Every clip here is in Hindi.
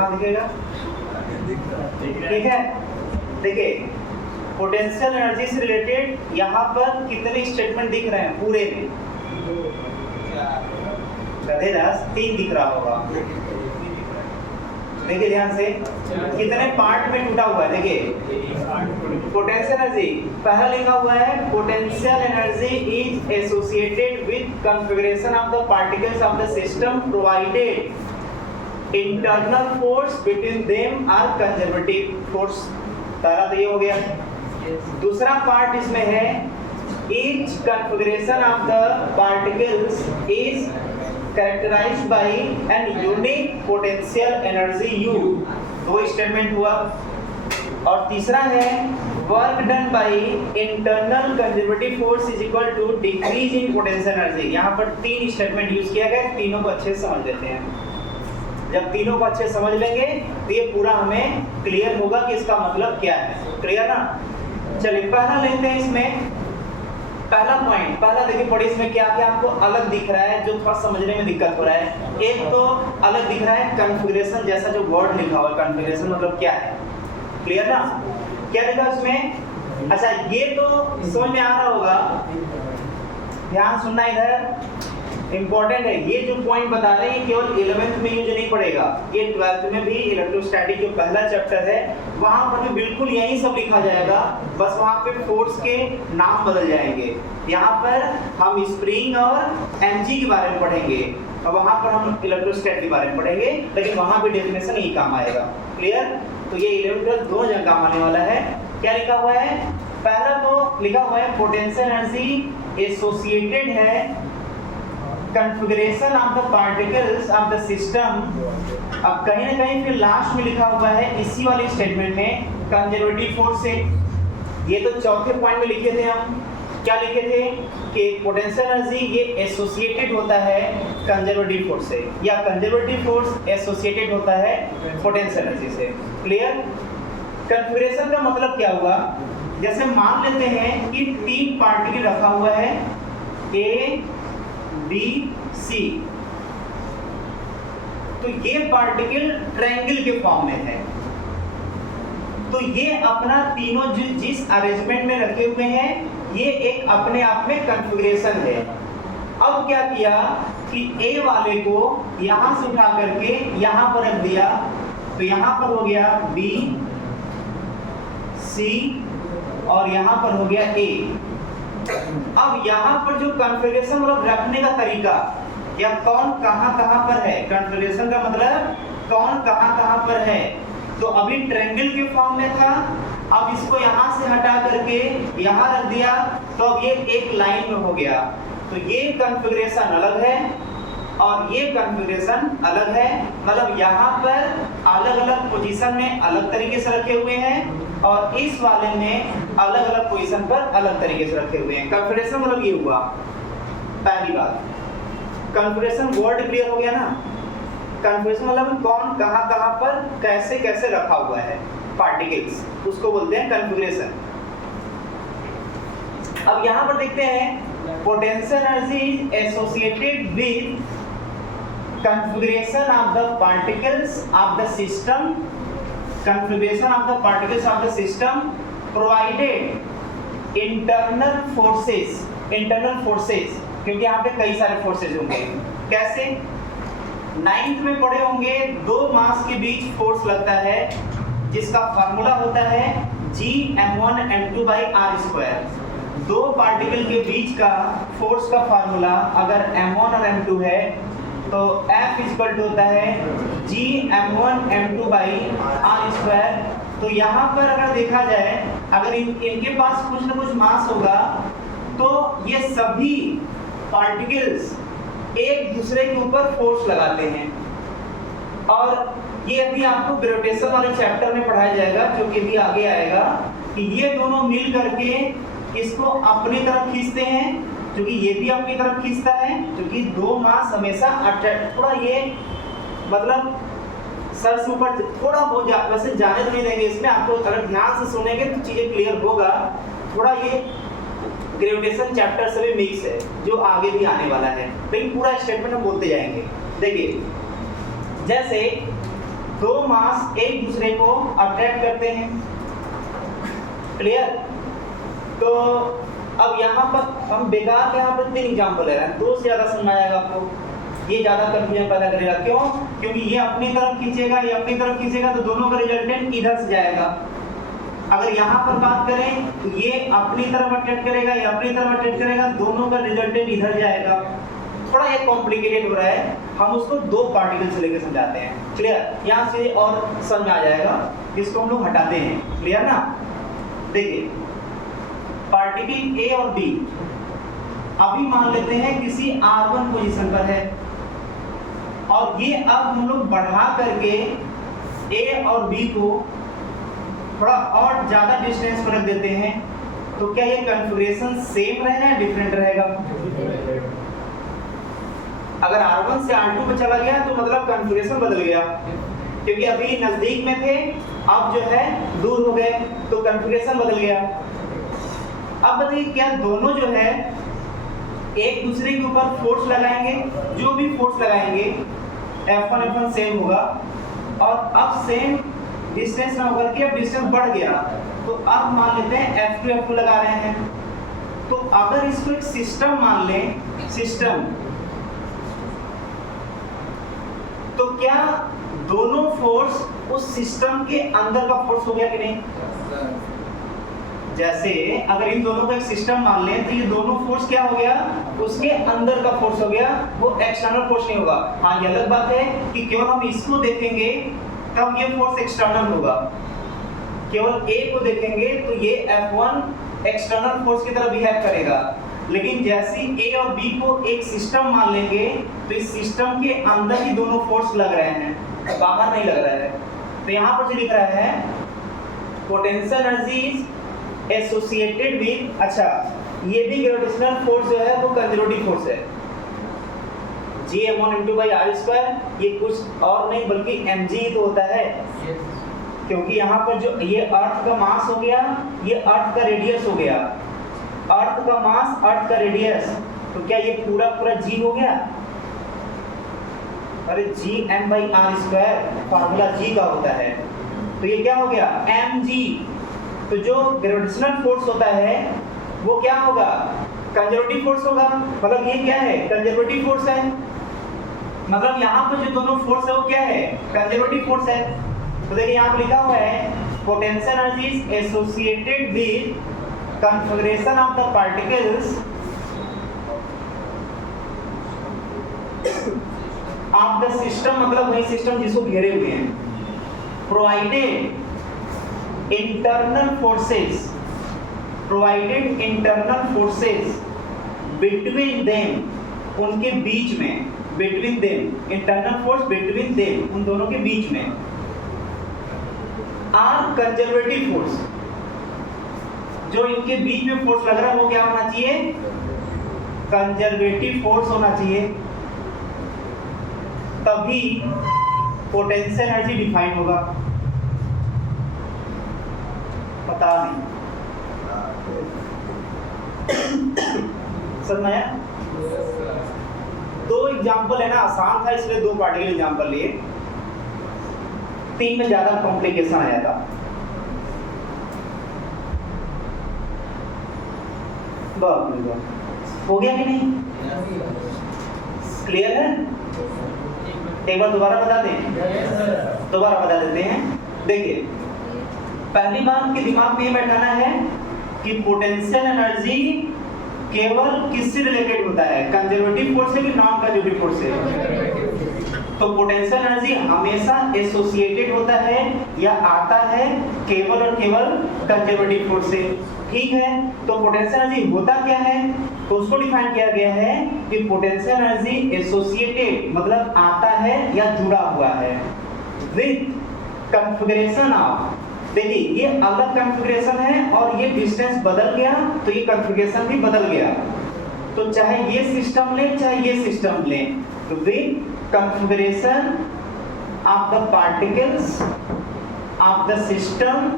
कहाँ दिखेगा? ठीक है, देखिए पोटेंशियल एनर्जी से रिलेटेड यहाँ पर कितने स्टेटमेंट दिख रहे हैं पूरे में? गधेदास 3 दिख रहा होगा। देखिए ध्यान से कितने पार्ट में टूटा हुआ है। देखिए पोटेंशियल एनर्जी पहला लिखा हुआ है, potential energy is associated with configuration of the particles of the system provided internal force between them are conservative force. पहला तो ये हो गया। दूसरा पार्ट इसमें है, each configuration of the particles is characterized by an unique potential energy U। 2 statement हुआ। और तीसरा है, work done by internal conservative force is equal to decrease in potential energy. यहाँ पर 3 स्टेटमेंट यूज किया गया, तीनों को अच्छे से समझ लेते हैं। जब तीनों को अच्छे समझ लेंगे तो ये पूरा हमें क्लियर होगा कि इसका मतलब क्या है। क्लियर ना? चलिए पहला लेते हैं। इसमें पहला पॉइंट, पहला देखिए पढ़िए इसमें क्या क्या आपको अलग दिख रहा है जो थोड़ा समझने में दिक्कत हो रहा है। एक तो अलग दिख रहा है कॉन्फ़िगरेशन, जैसा जो वर्ड लिखा हुआ है कॉन्फ़िगरेशन मतलब क्या है। क्लियर ना? क्या लिखा है उसमें? अच्छा ये तो समझ में आ रहा होगा, ध्यान सुनना इधर इंपॉर्टेंट है। ये जो पॉइंट बता रहे हैं केवल 11th में यूज नहीं पड़ेगा, ये 12th में भी इलेक्ट्रोस्टैटिक जो पहला चैप्टर है वहां पर भी बिल्कुल यही सब लिखा जाएगा, बस वहां पे फोर्स के नाम बदल जाएंगे। यहाँ पर हम स्प्रिंग और एनर्जी के बारे में पढ़ेंगे और वहां पर हम इलेक्ट्रोस्टैटिक के बारे में पढ़ेंगे, लेकिन वहां भी डेफिनेशन यही काम आएगा। क्लियर? तो ये 11th दोनों जगह काम आने वाला है। क्या लिखा हुआ है? पहला तो लिखा हुआ है पोटेंशियल एनर्जी एसोसिएटेड है configuration of the particles of the system. अब कहीं ना कहीं फिर लास्ट में लिखा हुआ है इसी वाले स्टेटमेंट में कंजर्वेटिव फोर्स से। ये तो चौथे पॉइंट में लिखे थे हम। क्या लिखे थे कि पोटेंशियल एनर्जी ये एसोसिएटेड होता है कंजर्वेटिव फोर्स से, या कंजर्वेटिव फोर्स एसोसिएटेड होता है पोटेंशियल एनर्जी से। क्लियर? कॉन्फ़िगरेशन का मतलब क्या हुआ? जैसे मान लेते हैं कि 3 पार्टिकल रखा हुआ है ए बी सी, तो ये पार्टिकल ट्रायंगल के फॉर्म में है। तो ये अपना तीनों जिस अरेंजमेंट में रखे हुए हैं ये एक अपने आप में कॉन्फ़िगरेशन है। अब क्या किया कि ए वाले को यहां से उठा करके यहां पर रख दिया, तो यहां पर हो गया बी सी और यहां पर हो गया ए। अब यहाँ पर जो कॉन्फ़िगरेशन मतलब रखने का तरीका या कौन कहाँ पर है, कॉन्फ़िगरेशन का मतलब कौन कहाँ पर है। तो अभी ट्रायंगल के फॉर्म में था, अब इसको यहाँ से हटा करके यहाँ रख दिया, तो अब ये एक लाइन में हो गया। तो ये कॉन्फ़िगरेशन अलग है और ये कॉन्फ़िगरेशन अलग है, मतलब यहाँ पर अलग अलग पोजीशन में अलग तरीके से रखे हुए हैं और इस वाले में अलग अलग पोजीशन पर अलग तरीके से रखे हुए हैं। कॉन्फ़िगरेशन मतलब ये हुआ। पहली बात कॉन्फ़िगरेशन वर्ड क्लियर हो गया ना? कॉन्फ़िगरेशन मतलब कौन कहाँ पर कैसे कैसे रखा हुआ है पार्टिकल्स, उसको बोलते हैं कॉन्फ़िगरेशन। अब यहाँ पर देखते हैं potential energy associated with configuration of the particles of the system, configuration of the particles of the system provided internal forces क्योंकि यहाँ पे कई सारे फोर्सेज होंगे। कैसे? 9th में पढ़े होंगे 2 मास के बीच फोर्स लगता है जिसका फार्मूला होता है Gm1m2/r²। 2 पार्टिकल के बीच का फोर्स का फार्मूला अगर m1 और m2 है तो F इक्वल टू होता है Gm1m2/r²। तो यहाँ पर अगर देखा जाए अगर इनके पास कुछ ना कुछ मास होगा तो ये सभी पार्टिकल्स एक दूसरे के ऊपर फोर्स लगाते हैं। और ये अभी आपको ग्रेविटेशन वाले चैप्टर में पढ़ाया जाएगा जो कि भी आगे आएगा कि ये दोनों मिल करके इसको अपनी तरफ खींचते हैं, क्योंकि ये भी अपनी तरफ खींचता है, क्योंकि 2 मास हमेशा अट्रैक्ट, थोड़ा ये मतलब सर से ऊपर थोड़ा बहुत वैसे जाने तो नहीं देंगे इसमें, आपको अगर ध्यान से सुनेंगे तो चीजें क्लियर होगा। थोड़ा ये ग्रेविटेशन चैप्टर से भी मिक्स है जो आगे भी आने वाला है, लेकिन पूरा स्टेटमेंट हम बोलते जाएंगे। देखिए जैसे दो मास एक दूसरे को अट्रैक्ट करते हैं। क्लियर? तो अब यहाँ पर हम बेकार के यहाँ पर 3 एग्जाम्पल ले रहे हैं, 2 से ज़्यादा समझ में आएगा आपको। ये ज़्यादा कंफ्यूजन पैदा करेगा। क्यों? क्योंकि ये अपनी तरफ खींचेगा, ये अपनी तरफ खींचेगा, तो दोनों का रिजल्टेंट इधर से जाएगा। अगर यहाँ पर बात करें तो ये अपनी तरफ अट्रैक्ट करेगा, ये अपनी तरफ अट्रैक्ट करेगा, दोनों का रिजल्टेंट इधर जाएगा। थोड़ा ये कॉम्प्लिकेटेड हो रहा है, हम उसको 2 पार्टिकल से लेकर समझाते हैं। क्लियर? यहाँ से और समझ में आ जाएगा, इसको हम लोग हटाते हैं। क्लियर ना? देखिए, पार्टिकल ए और बी अभी मान लेते हैं किसी R1 पोजीशन पर है, और ये अब हम लोग बढ़ा करके ए और बी को थोड़ा और ज्यादा डिस्टेंस पर रख देते हैं, तो क्या ये कॉन्फ़िगरेशन सेम रहेगा या डिफरेंट रहेगा? अगर R1 से R2 पे चला गया तो मतलब कॉन्फ़िगरेशन बदल गया, क्योंकि अभी नजदीक में थे, अब जो है दूर हो गए, तो कॉन्फ़िगरेशन बदल गया। अब बताइए, क्या दोनों जो है एक दूसरे के ऊपर फोर्स लगाएंगे? जो भी फोर्स लगाएंगे F1 F1 सेम होगा, और अब सेम डिस्टेंस ना होकर के अब डिस्टेंस बढ़ गया, तो अब मान लेते हैं F2 F2 लगा रहे हैं। तो अगर इसको एक सिस्टम मान लें, सिस्टम, तो क्या दोनों फोर्स उस सिस्टम के अंदर का फोर्स हो गया कि नहीं? जैसे अगर इन दोनों को एक सिस्टम मान लें, तो ये दोनों फोर्स क्या हो गया? उसके अंदर का फोर्स हो गया, वो एक्सटर्नल फोर्स नहीं होगा। हाँ, ये अलग बात है कि केवल हम इसको देखेंगे तब ये फोर्स एक्सटर्नल होगा, केवल ए को देखेंगे तो ये F1 एक्सटर्नल फोर्स की तरह बिहेव करेगा। लेकिन जैसे ए और बी को एक सिस्टम मान लेंगे, तो इस सिस्टम के अंदर ही दोनों फोर्स लग रहे हैं, बाहर नहीं लग रहा है। तो यहाँ पर जो लिख रहा है, पोटेंशियल एनर्जी एसोसिएटेड विद, अच्छा ये भी ग्रेविटेशनल फोर्स जो है वो कंजर्वेटिव फोर्स है, Gm1 r², ये कुछ और नहीं बल्कि mg तो होता है। क्योंकि यहाँ पर जो ये अर्थ का मास हो गया, ये अर्थ का रेडियस हो गया, अर्थ का मास अर्थ का रेडियस, तो क्या ये पूरा पूरा g हो गया? अरे Gm/r², फार्मूला g का होता है, तो ये क्या हो गया? mg। तो जो ग्रेविटेशनल फोर्स होता है वो क्या होगा? कंजर्वेटिव फोर्स होगा। मतलब ये क्या है? कंजर्वेटिव फोर्स है। मतलब यहाँ पर जो दोनों फोर्स है वो क्या है? कंजर्वेटिव फोर्स है। तो देखिए यहाँ पर लिखा हुआ है, potential energy associated with configuration of the particles of the system, मतलब वही सिस्टम जिसको घेरे हुए हैं, provided internal forces between them, उनके बीच में, between them, internal force between them, उन दोनों के बीच में, are conservative force, जो इनके बीच में फोर्स लग रहा है वो क्या होना चाहिए? कंजर्वेटिव फोर्स होना चाहिए, तभी पोटेंशियल एनर्जी डिफाइन होगा। पता नहीं समझ में आया? 2 एग्जांपल है ना, आसान था इसलिए 2 पार्टिकल एग्जांपल लिए, 3 में ज्यादा कॉम्प्लिकेशन आ जाता। हो गया कि नहीं? क्लियर है? एक बार दोबारा बता दें, दोबारा बता देते हैं। देखिए, पहली बात के दिमाग में ये बैठाना है कि पोटेंशियल एनर्जी केवल किससे रिलेटेड होता है? कंजर्वेटिव फोर्स से कि नॉन कंजर्वेटिव फोर्स से? तो पोटेंशियल एनर्जी हमेशा एसोसिएटेड होता है या आता है केवल और केवल कंजर्वेटिव फोर्स से। ठीक है, तो पोटेंशियल एनर्जी होता क्या है? तो उसको डिफाइन किया गया है कि पोटेंशियल एनर्जी एसोसिएटेड मतलब आता है या जुड़ा हुआ है विद कॉन्फ़िगरेशन ऑफ, देखिए ये अलग कॉन्फ़िगरेशन है और ये डिस्टेंस बदल गया तो ये कॉन्फ़िगरेशन भी बदल गया। तो चाहे ये सिस्टम ले चाहे ये सिस्टम ले, तो with configuration of the particles of the system,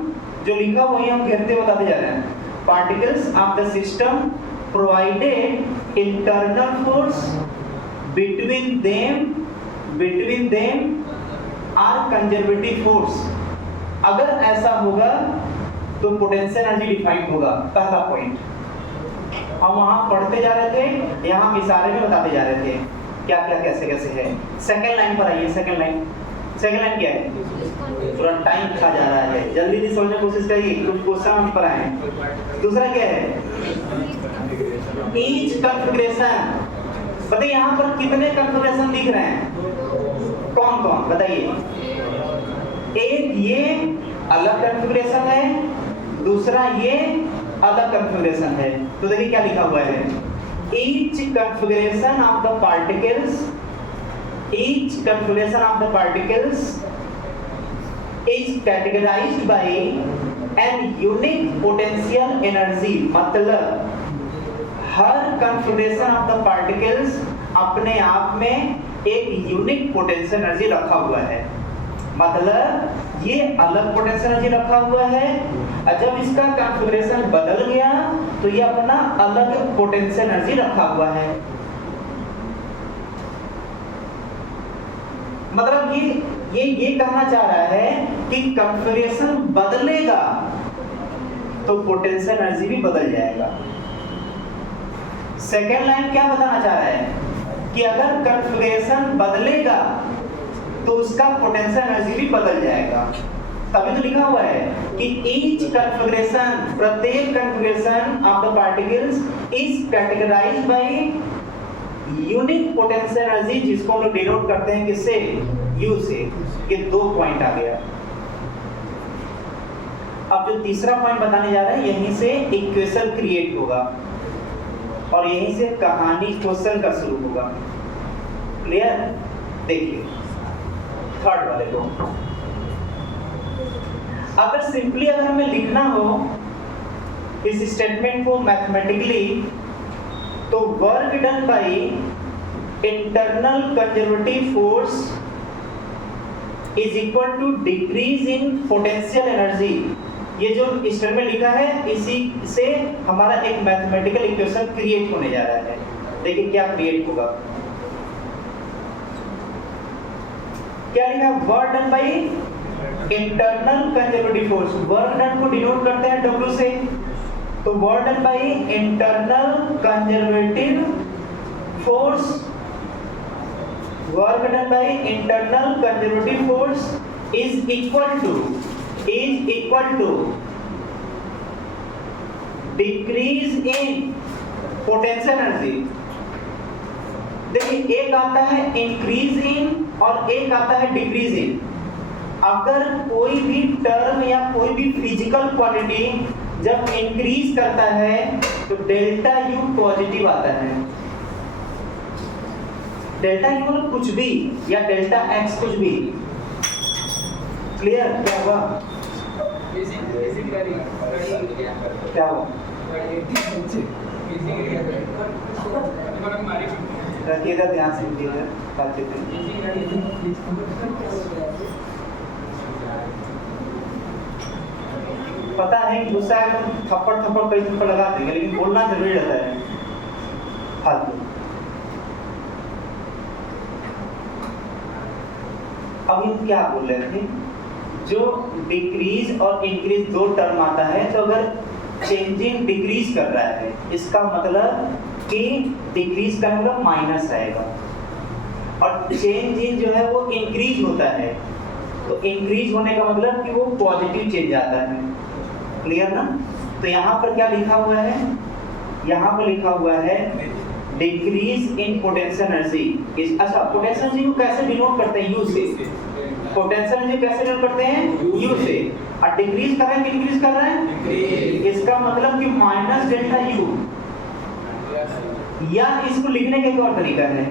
जो लिखा वही हम घेरते बताते जा रहे हैं, particles of the system provided internal force between them are conservative force, अगर ऐसा होगा तो पोटेंशियल एनर्जी डिफाइंड होगा, पहला पॉइंट। हम वहां पढ़ते जा रहे थे, यहाँ हम इशारे में बताते जा रहे थे क्या क्या कैसे कैसे है। सेकंड लाइन पर आइए। सेकंड लाइन क्या है? थोड़ा टाइम खा जा रहा है, जल्दी से समझने की कोशिश करिए, कुछ क्वेश्चन हम पर आए। दूसरा क्या है? Each configuration. बताइए यहाँ पर कितने कॉन्फ़िगरेशन दिख रहे हैं? कौन कौन बताइए? एक ये अलग कॉन्फ़िगरेशन है, दूसरा ये अलग कॉन्फ़िगरेशन है। तो देखिए क्या लिखा हुआ है, each configuration of the particles is categorized by an unique potential energy। मतलब हर कॉन्फ़िगरेशन ऑफ द पार्टिकल्स अपने आप में एक यूनिक पोटेंशियल एनर्जी रखा हुआ है। मतलब ये अलग पोटेंशियल एनर्जी रखा हुआ है, और जब इसका कॉन्फ़िगरेशन बदल गया तो ये अपना अलग पोटेंशियल एनर्जी रखा हुआ है। मतलब ये कहना चाह रहा है कि कॉन्फ़िगरेशन बदलेगा तो पोटेंशियल एनर्जी भी बदल जाएगा। सेकेंड लाइन क्या बताना चाह रहा है कि अगर कॉन्फ़िगरेशन बदलेगा तो उसका पोटेंशियल एनर्जी भी बदल जाएगा। तभी तो लिखा हुआ है कि ईच कॉन्फ़िगरेशन, प्रत्येक configuration of the particles is categorized by unique potential energy, जिसको हम लोग डिनोट करते हैं किससे? यू से। ये दो पॉइंट आ गया। अब जो तीसरा पॉइंट बताने जा रहे हैं, यहीं से इक्वेशन क्रिएट होगा और यहीं से कहानी क्वेश्चन का शुरू होगा। क्लियर? देखिए थर्ड वाले को, अगर सिंपली अगर हमें लिखना हो इस स्टेटमेंट को मैथमेटिकली, तो work done by internal conservative force is equal to decrease in potential energy. ये जो स्टेटमेंट लिखा है, इसी से हमारा एक मैथमेटिकल इक्वेशन क्रिएट होने जा रहा है। देखिए क्या क्रिएट होगा, क्या लिखा? Work done by internal conservative force. Work done को डिनोट करते हैं W से, तो work done by internal conservative force, work done by internal conservative force is equal to decrease in potential energy. देखिए एक आता है इंक्रीज इन और एक आता है डिक्रीज इन। अगर कोई भी टर्म या कोई भी फिजिकल क्वांटिटी जब इंक्रीज करता है तो डेल्टा यू पॉजिटिव आता है। डेल्टा यू मतलब कुछ भी, या डेल्टा एक्स कुछ भी। क्लियर? क्या हुआ? क्या हुआ? रखिएगा ध्यान से, बातचीत पता है कि गुस्सा है तो थप्पड़ कई थप्पड़ लगा देंगे, लेकिन बोलना जरूरी रहता है फालतू। अब हम क्या बोल रहे थे, जो डिक्रीज और इंक्रीज दो टर्म आता है, तो अगर चेंजिंग डिक्रीज कर रहा है, इसका मतलब कि डिक्रीज का मतलब माइनस आएगा, और चेंज इन जो है वो इंक्रीज होता है, तो इंक्रीज होने का मतलब कि वो पॉजिटिव चेंज आता है। क्लियर ना? तो यहाँ पर क्या लिखा हुआ है? यहाँ पर लिखा हुआ है डिक्रीज इन पोटेंशियल एनर्जी। अच्छा, पोटेंशियल एनर्जी को कैसे डिनोट करते हैं? यू से। पोटेंशियल एनर्जी कैसे डिनोट करते हैं? यू से। और डिक्रीज कर रहा है कि इंक्रीज कर रहा है? इसका मतलब कि माइनस डेल्टा यू, या इसको लिखने का एक और तरीका है,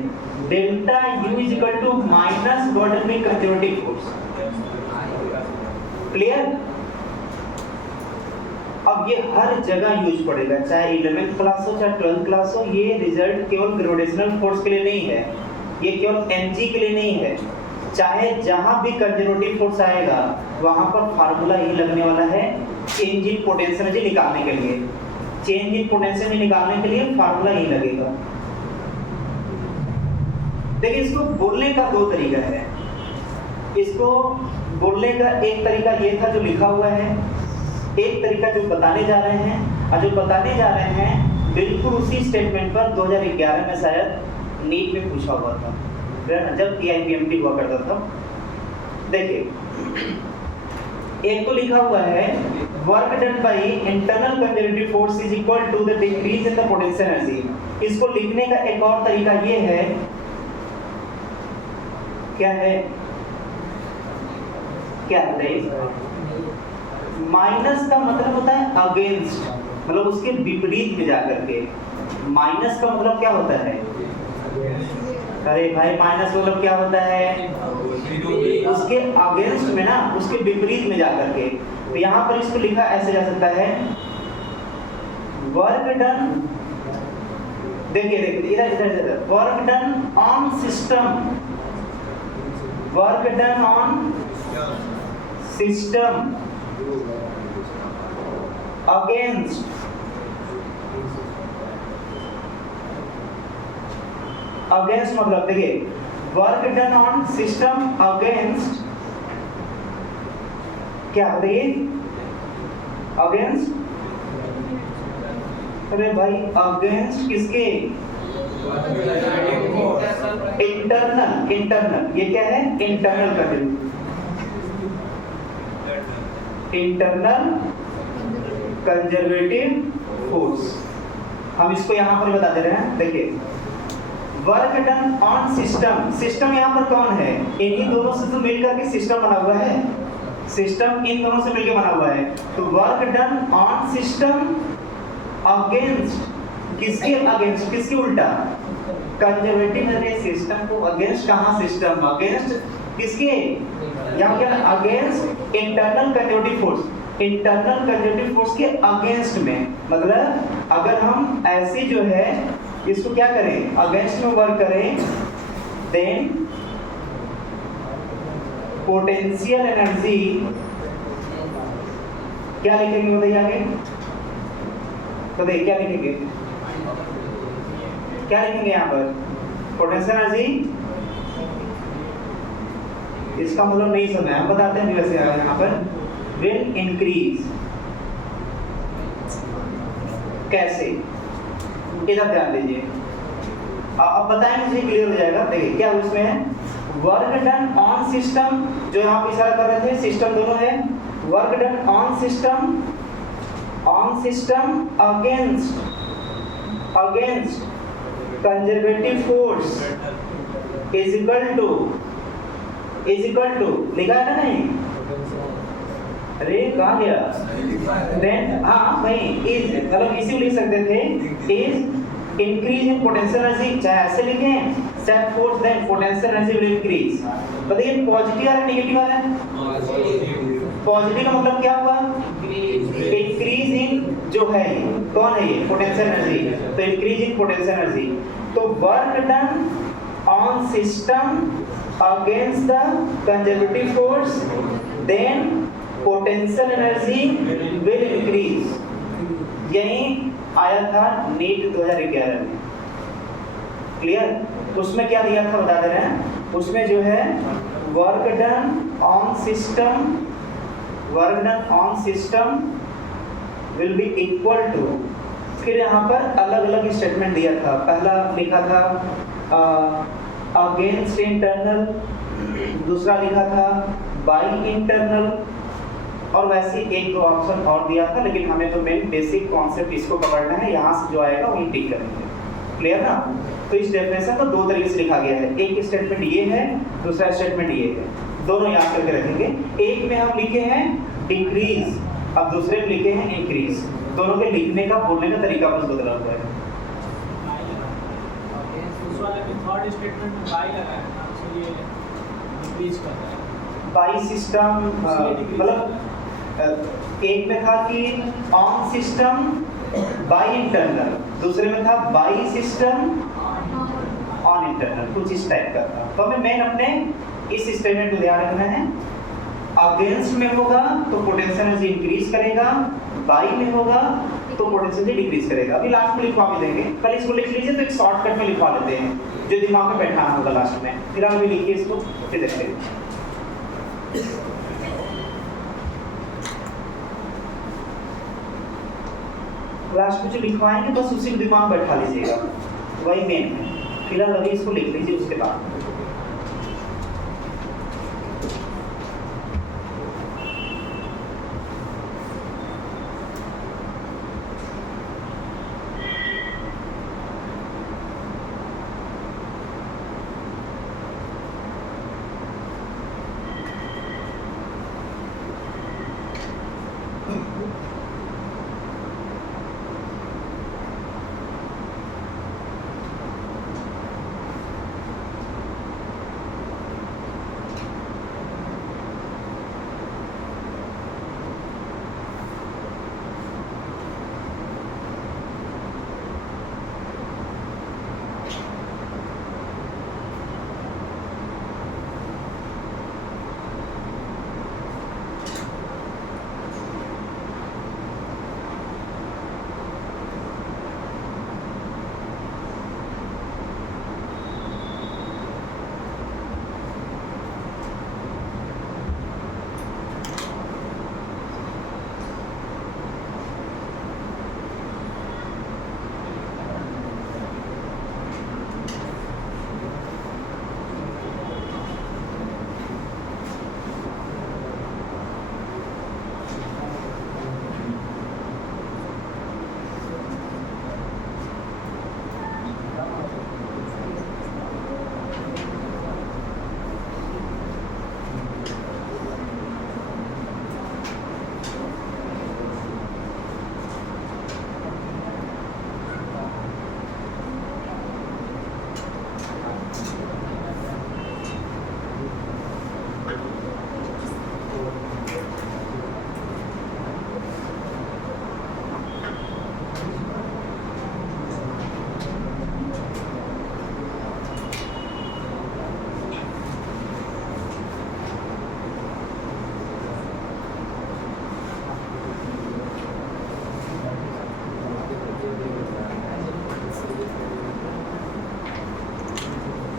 delta U is equal to minus work done by conservative force. Clear? अब ये हर जगह यूज पड़ेगा, चाहे 11th क्लास हो चाहे 12th क्लास हो। ये रिजल्ट केवल ग्रेविटेशनल फोर्स के लिए नहीं है, ये केवल एनजी के लिए नहीं है। चाहे जहां भी कंजर्वेटिव फोर्स आएगा वहां पर फार्मूला ही लगने वाला है चेंज इन पोटेंशियल एनर्जी निकालने के लिए। चेंज इन पोटेंशियल एनर्जी निकालने के लिए फार्मूला ही लगेगा। देखिए इसको बोलने का दो तरीका है। इसको बोलने का एक तरीका ये था जो लिखा हुआ है, एक तरीका जो बताने जा रहे हैं, और जो बताने जा रहे हैं बिल्कुल उसी स्टेटमेंट पर 2011 में शायद नीट में पूछा हुआ था, जब PIPMT हुआ करता था। देखिए एक तो लिखा हुआ है work done by internal conservative force is equal to the decrease in the potential energy. इसको लिखने का एक और तरीका ये है, क्या है, क्या है, माइनस का मतलब होता है अगेंस्ट, मतलब उसके विपरीत में जाकर के। माइनस का मतलब क्या होता है, अरे भाई माइनस मतलब क्या होता है, उसके अगेंस्ट में ना, उसके विपरीत में जाकर के। तो यहाँ पर इसको लिखा ऐसे जा सकता है, वर्क डन, देखिए इधर इधर, work done on system, work done on system against against मतलब देखिए work done on system against, क्या बताइए, अगेंस्ट, अरे भाई अगेंस्ट किसके, इंटरनल, इंटरनल, ये क्या है, internal contribution, internal conservative force. हम इसको यहां पर बता दे रहे हैं, देखिए work done on system, system यहाँ पर कौन है, इन्हीं दोनों से तो मिलकर के सिस्टम बना हुआ है, सिस्टम इन दोनों से मिलकर बना हुआ है। तो work done on system against, किसके अगेंस्ट, किसके उल्टा, कंजर्वेटिव है सिस्टम को अगेंस्ट, कहां सिस्टम अगेंस्ट किसके, यहाँ क्या against internal conservative force, internal conservative force के अगेंस्ट में। मतलब अगर हम ऐसे जो है इसको क्या करें, अगेंस्ट में वर्क करें, देन पोटेंशियल एनर्जी क्या लिखेंगे बताइए आगे, बताइए क्या लिखेंगे, क्या लिखेंगे यहाँ पर, पोटेंशियल एनर्जी, इसका मतलब नहीं समझ हम बताते हैं वैसे यहाँ पर, विल इंक्रीज, कैसे, इधर ध्यान दीजिए, अब बताएं मुझे क्लियर हो जाएगा। देखिए क्या उसमें है, वर्क डन ऑन सिस्टम, जो यहाँ पे इशारा कर रहे थे, सिस्टम दोनों है, work done on system, on system against, against conservative force is equal to, is equal to लिखा है ना, नहीं अरे कहाँ गया, देन हाँ भाई इज, मतलब इसी को लिख सकते थे, is increase in potential energy, चाहे ऐसे लिखें, set force then potential energy will increase. बताइए पॉजिटिव है नेगेटिव है, पॉजिटिव का मतलब क्या हुआ, इंक्रीज इन, जो है कौन है ये, पोटेंशियल एनर्जी, तो इंक्रीज इन पोटेंशियल एनर्जी। तो work done on system against the conservative force, then potential energy will increase. यही आया था नीट 2011 में, क्लियर। उसमें क्या दिया था बता दे रहे हैं, उसमें जो है work done on system, work done on system will be equal to, फिर यहाँ पर अलग अलग स्टेटमेंट दिया था। पहला लिखा था अगेंस्ट इंटरनल, दूसरा लिखा था बाई इंटरनल, और वैसे एक दो ऑप्शन और दिया था, लेकिन हमें तो मेन बेसिक कॉन्सेप्ट इसको पकड़ना है, यहाँ से जो आएगा वही टिक करेंगे, क्लियर ना। तो इस डेफिनेशन को दो तरीके से लिखा गया है, एक स्टेटमेंट ये है, दूसरा स्टेटमेंट ये है, दोनों याद करके रखेंगे। एक में हम लिखे हैं डिक्रीज, अब दूसरे में लिखे हैं इंक्रीज, दोनों के लिखने का बोलने का तरीका बस बदला हुआ है। थर्ड स्टेटमेंट में बाई लगाया था, इसलिए डिक्रीज कर रहा है, बाई सिस्टम, मतलब एक में था कि ऑन सिस्टम बाई इंटरनल, दूसरे में था बाई सिस्टम ऑन इंटरनल, कुछ इस टाइप का था। तो हमें मेन अपने इस स्टेटमेंट को ध्यान रखना है, अगेंस्ट में होगा तो पोटेंशियल एनर्जी इंक्रीज करेगा, बाई में होगा तो पोटेंशियल एनर्जी डिक्रीज करेगा। अभी लास्ट में लिखवा भी देंगे, कल इसको लिख लीजिए तो एक शॉर्टकट में लिखवा लेते हैं जो दिमाग में बैठाना होगा लास्ट में, फिर हम भी लिखिए इसको, फिर देखते हैं। लास्ट में जो लिखवाएंगे बस उसी को दिमाग बैठा लीजिएगा, वही मेन है। फिलहाल अभी इसको लिख लीजिए, उसके बाद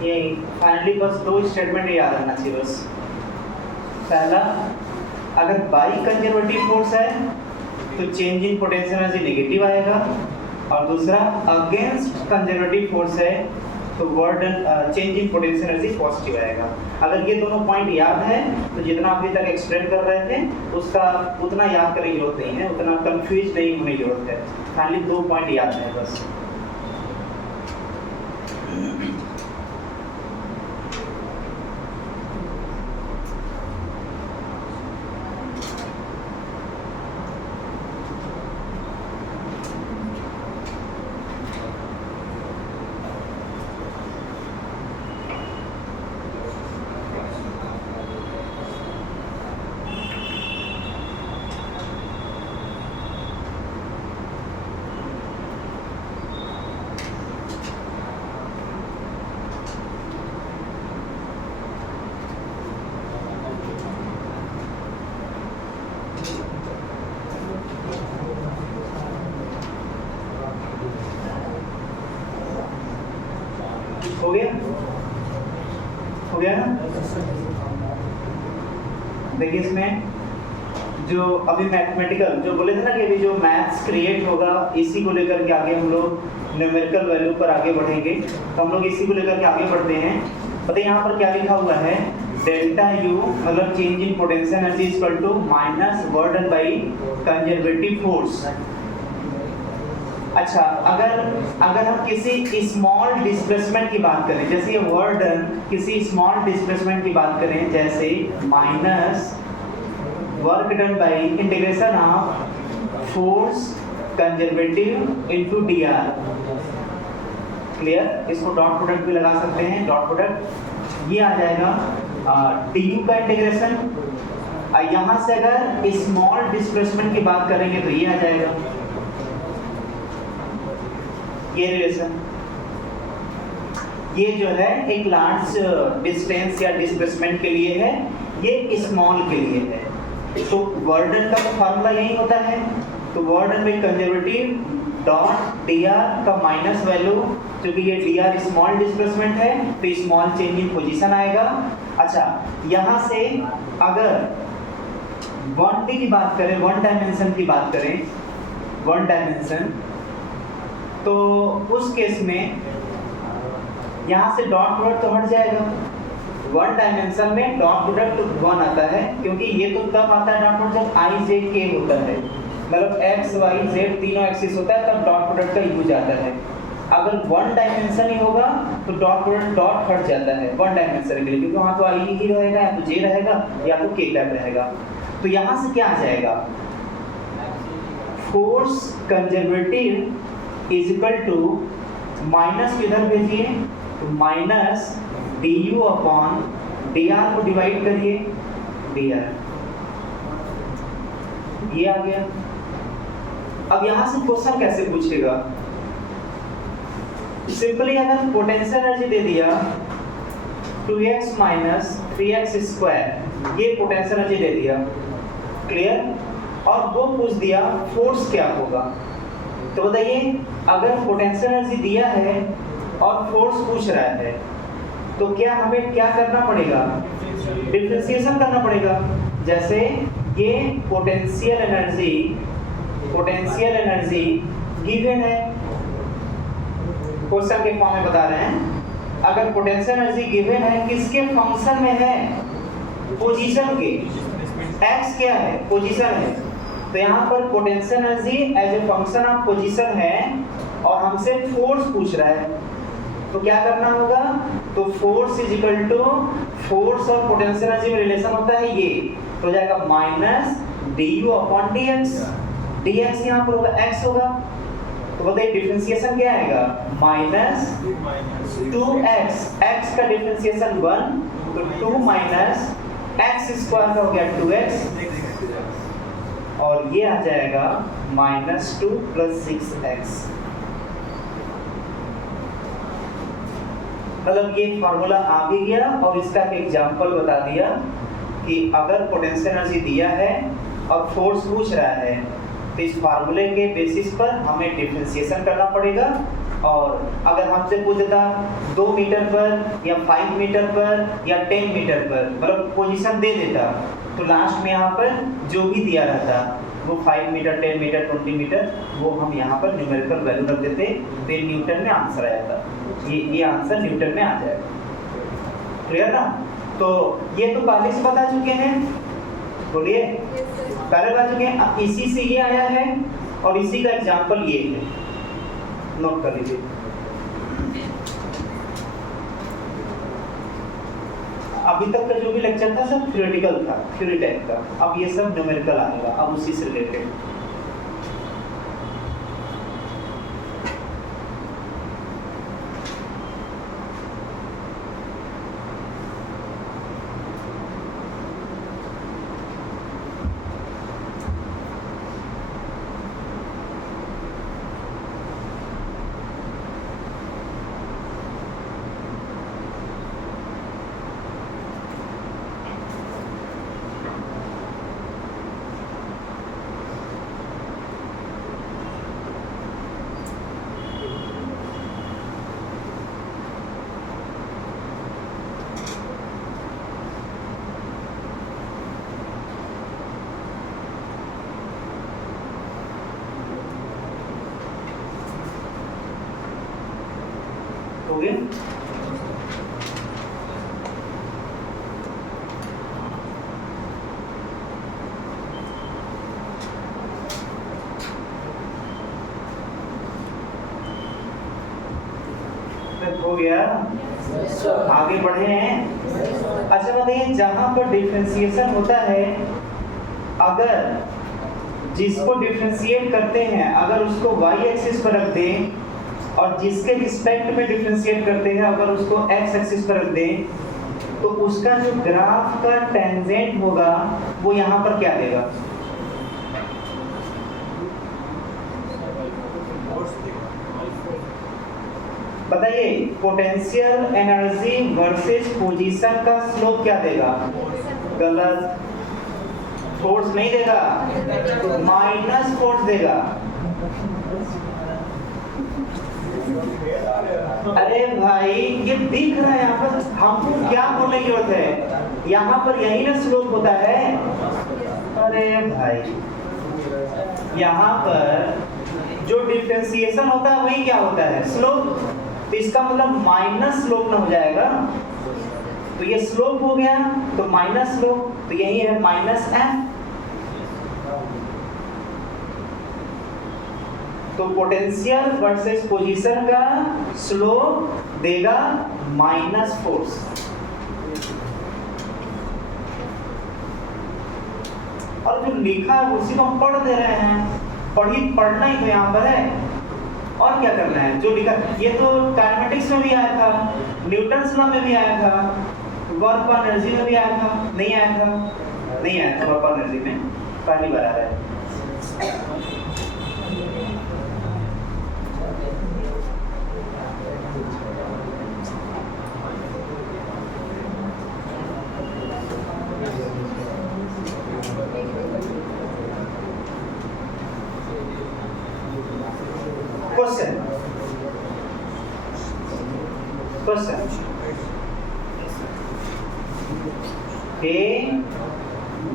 ये फाइनली बस दो स्टेटमेंट याद रखना चाहिए बस। पहला, अगर बाई कंजर्वेटिव फोर्स है तो change in potential energy negative आएगा, और दूसरा अगेंस्ट कंजर्वेटिव फोर्स है तो change in potential energy positive आएगा। अगर ये दोनों पॉइंट याद है तो जितना अभी तक एक्सप्लेन कर रहे थे उसका उतना याद करने की जरूरत नहीं है, उतना कंफ्यूज नहीं होने की जरूरत है। खाली दो पॉइंट याद है बस। हो गया ना? देखिए इसमें जो अभी मैथमेटिकल जो बोले थे ना कि अभी जो मैथ्स क्रिएट होगा इसी को लेकर के आगे हम लोग न्यूमेरिकल वैल्यू पर आगे बढ़ेंगे, तो हम लोग इसी को लेकर के आगे बढ़ते हैं। पता है यहाँ पर क्या लिखा हुआ है? डेल्टा यू मतलब change in potential energy is equal to minus work by conservative force. अच्छा, अगर हम किसी स्मॉल डिस्प्लेसमेंट की बात करें, जैसे ये वर्क डन किसी स्मॉल डिस्प्लेसमेंट की बात करें, जैसे minus work done bye integration of force conservative into dr। Clear? इसको डॉट प्रोडक्ट भी लगा सकते हैं, डॉट प्रोडक्ट ये आ जाएगा du का इंटीग्रेशन। यहाँ से अगर स्मॉल डिस्प्लेसमेंट की बात करेंगे तो ये आ जाएगा ये रिलेशन। ये जो है एक लार्ज डिस्टेंस या डिस्प्लेसमेंट के लिए है, ये स्मॉल के लिए है। तो वर्क डन का फॉर्मूला यही होता है। तो work done by conservative dot dr का माइनस वैल्यू, क्योंकि ये dr स्मॉल डिस्प्लेसमेंट है तो स्मॉल चेंज इन पोजीशन आएगा। अच्छा, यहाँ से अगर 1D की बात करें, वन डायमेंशन की बात करें, वन डायमेंशन, तो उस केस में यहाँ से डॉट प्रोडक्ट तो हट जाएगा। वन डायमेंशन में डॉट प्रोडक्ट 1 आता है, क्योंकि ये तो तब आता है डॉट प्रोडक्ट जब i j k होता है, मतलब x y z तीनों एक्सिस होता है, तब डॉट प्रोडक्ट का यूज आता है। अगर वन डायमेंशन ही होगा तो डॉट प्रोडक्ट डॉट हट जाता है वन डायमेंशन के लिए, क्योंकि वहाँ तो i ही रहेगा, या तो j रहेगा या तो k टैब रहेगा। तो यहाँ से क्या आ जाएगा, force conservative is equal to minus किधर भेजिए, तो माइनस du अपॉन dr को डिवाइड करिए dr, ये आ गया। अब यहाँ से क्वेश्चन कैसे पूछेगा, सिंपली अगर पोटेंशियल एनर्जी दे दिया 2x माइनस 3x स्क्वायर, ये पोटेंशियल एनर्जी दे दिया, क्लियर, और वो पूछ दिया फोर्स क्या होगा। तो बताइए, अगर पोटेंशियल एनर्जी दिया है और फोर्स पूछ रहा है, तो क्या हमें क्या करना पड़ेगा, डिफरेंशिएशन करना पड़ेगा। जैसे ये पोटेंशियल एनर्जी गिवन है, क्वेश्चन के फॉर्म में बता रहे हैं, अगर पोटेंशियल एनर्जी गिवन है, किसके फंक्शन में है, पोजीशन के, x क्या है, पोजीशन है, तो यहाँ पर potential energy as a function of position है और हमसे फोर्स पूछ रहा है, तो क्या करना होगा, तो force is equal to, force और पोटेंशियल एनर्जी में रिलेशन होता है ये, तो हो जाएगा minus du upon dx, dx यहाँ पर होगा x होगा, तो बताइए डिफरेंशिएशन क्या आएगा, माइनस 2x, x का डिफरेंशिएशन 1, तो 2 माइनस x स्क्वायर का हो गया 2x, और ये आ जाएगा माइनस 2 प्लस 6x। मतलब ये फार्मूला आ भी गया और इसका एक एग्जांपल बता दिया कि अगर पोटेंशियल एनर्जी दिया है और फोर्स पूछ रहा है, तो इस फार्मूले के बेसिस पर हमें डिफरेंशिएशन करना पड़ेगा। और अगर हमसे पूछता 2 मीटर पर या 5 मीटर पर या 10 मीटर पर, मतलब पोजीशन दे देता, तो लास्ट में यहाँ पर जो भी दिया रहता, वो 5 मीटर, 10 मीटर, 20 मीटर, वो हम यहाँ पर न्यूमेरिकल वैल्यू रख देते, तो न्यूटन में आंसर आ जाता, ये आंसर न्यूटन में आ जाएगा। क्लियर ना? तो ये तो पहले से बता चुके हैं, बोलिए, पहले बता चुके हैं, इसी से ये आया है और इसी का एग्जांपल ये है, नोट कर लीजिए। अभी तक का जो भी लेक्चर था सब थ्योरेटिकल था, थ्योरी टाइप का, अब ये सब न्यूमेरिकल आएगा, अब उसी से रिलेटेड। हो गया? हो गया? आगे बढ़े हैं। अच्छा बताइए, जहां पर डिफरेंशिएशन होता है, अगर जिसको डिफरेंशिएट करते हैं, अगर उसको y एक्सिस पर रख दें और जिसके रिस्पेक्ट में डिफरेंशिएट करते हैं अगर उसको x एक्सिस पर रख दें, तो उसका जो ग्राफ का टेंजेंट होगा वो यहाँ पर क्या देगा? बताइए, पोटेंशियल एनर्जी वर्सेस पोजीशन का स्लोप क्या देगा? गलत, फोर्स नहीं देगा, तो माइनस फोर्स देगा। अरे भाई ये दिख रहा है यहाँ पर, हमको क्या बोलने की जरूरत है, यहाँ पर यही ना स्लोप होता है। अरे भाई यहाँ पर जो डिफरेंशिएशन होता है वही क्या होता है, स्लोप। तो इसका मतलब माइनस स्लोप ना हो जाएगा, तो ये स्लोप हो गया तो माइनस स्लोप, तो यही है माइनस एफ। तो पोटेंशियल वर्सेस पोजीशन का स्लोप देगा माइनस फोर्स। और जो लिखा है उसी को हम पढ़ दे रहे हैं, पढ़ना ही तो यहाँ पर है, और क्या करना है जो लिखा। ये तो काइनेमेटिक्स में भी आया था, न्यूटन्स लॉ में भी आया था, वर्क ऑन एनर्जी में भी आया था, नहीं आया था, नहीं आया था वर्क ऑन एनर्जी में, पहली बार आ रहा है। Question A,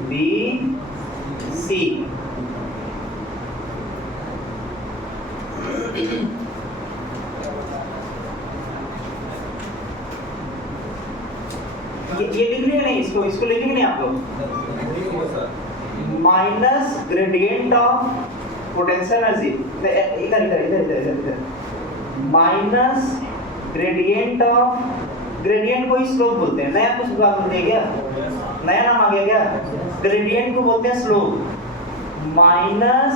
B, C। ये लिख लिया नहीं, इसको लिखेंगे नहीं आप लोग, minus gradient of potential energy, इधर माइनस ग्रेडियंट ऑफ, ग्रेडियंट को ही स्लोप बोलते हैं, नया कुछ बात बोलते हैं क्या, नया नाम आ गया क्या, ग्रेडियंट को बोलते हैं slope, minus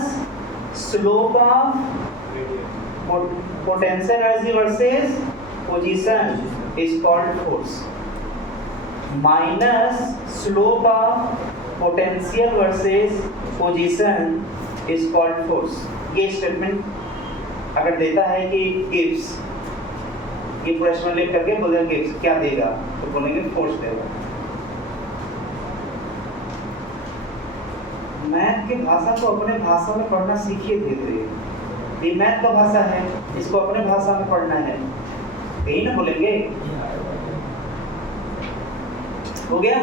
slope of potential energy versus position is called force, minus slope of potential versus position is called force. ये स्टेटमेंट अगर देता है कि गिव्स, ये प्रश्न लिख करके बोलेंगे क्या देगा, तो बोलेंगे फोर्स देगा। मैथ की भाषा को अपने भाषा में पढ़ना सीखिए धीरे धीरे, ये मैथ का भाषा है, इसको अपने भाषा में पढ़ना है, यही ना बोलेंगे। हो गया,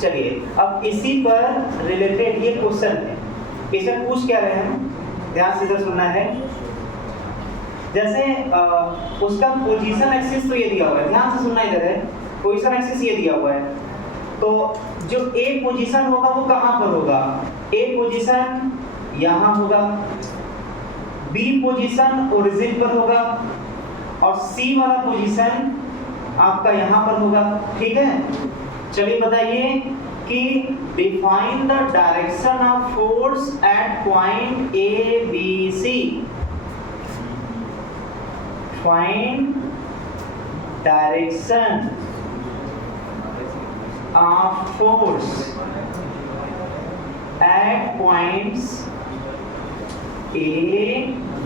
चलिए अब इसी पर रिलेटेड ये क्वेश्चन है, इसे पूछ क्या रहे हैं, ध्यान से इधर सुनना है। जैसे उसका पोजीशन एक्सिस तो ये दिया हुआ है, ध्यान से सुनना इधर है, पोजीशन एक्सिस ये दिया हुआ है, तो जो ए पोजीशन होगा वो कहाँ पर होगा, ए पोजीशन यहाँ होगा, बी पोजीशन ओरिजिन पर होगा, और सी वाला पोजीशन आपका यहाँ पर होगा, ठीक है। चलिए बताइए कि define the direction of force at point A B C. Find direction of force at points A,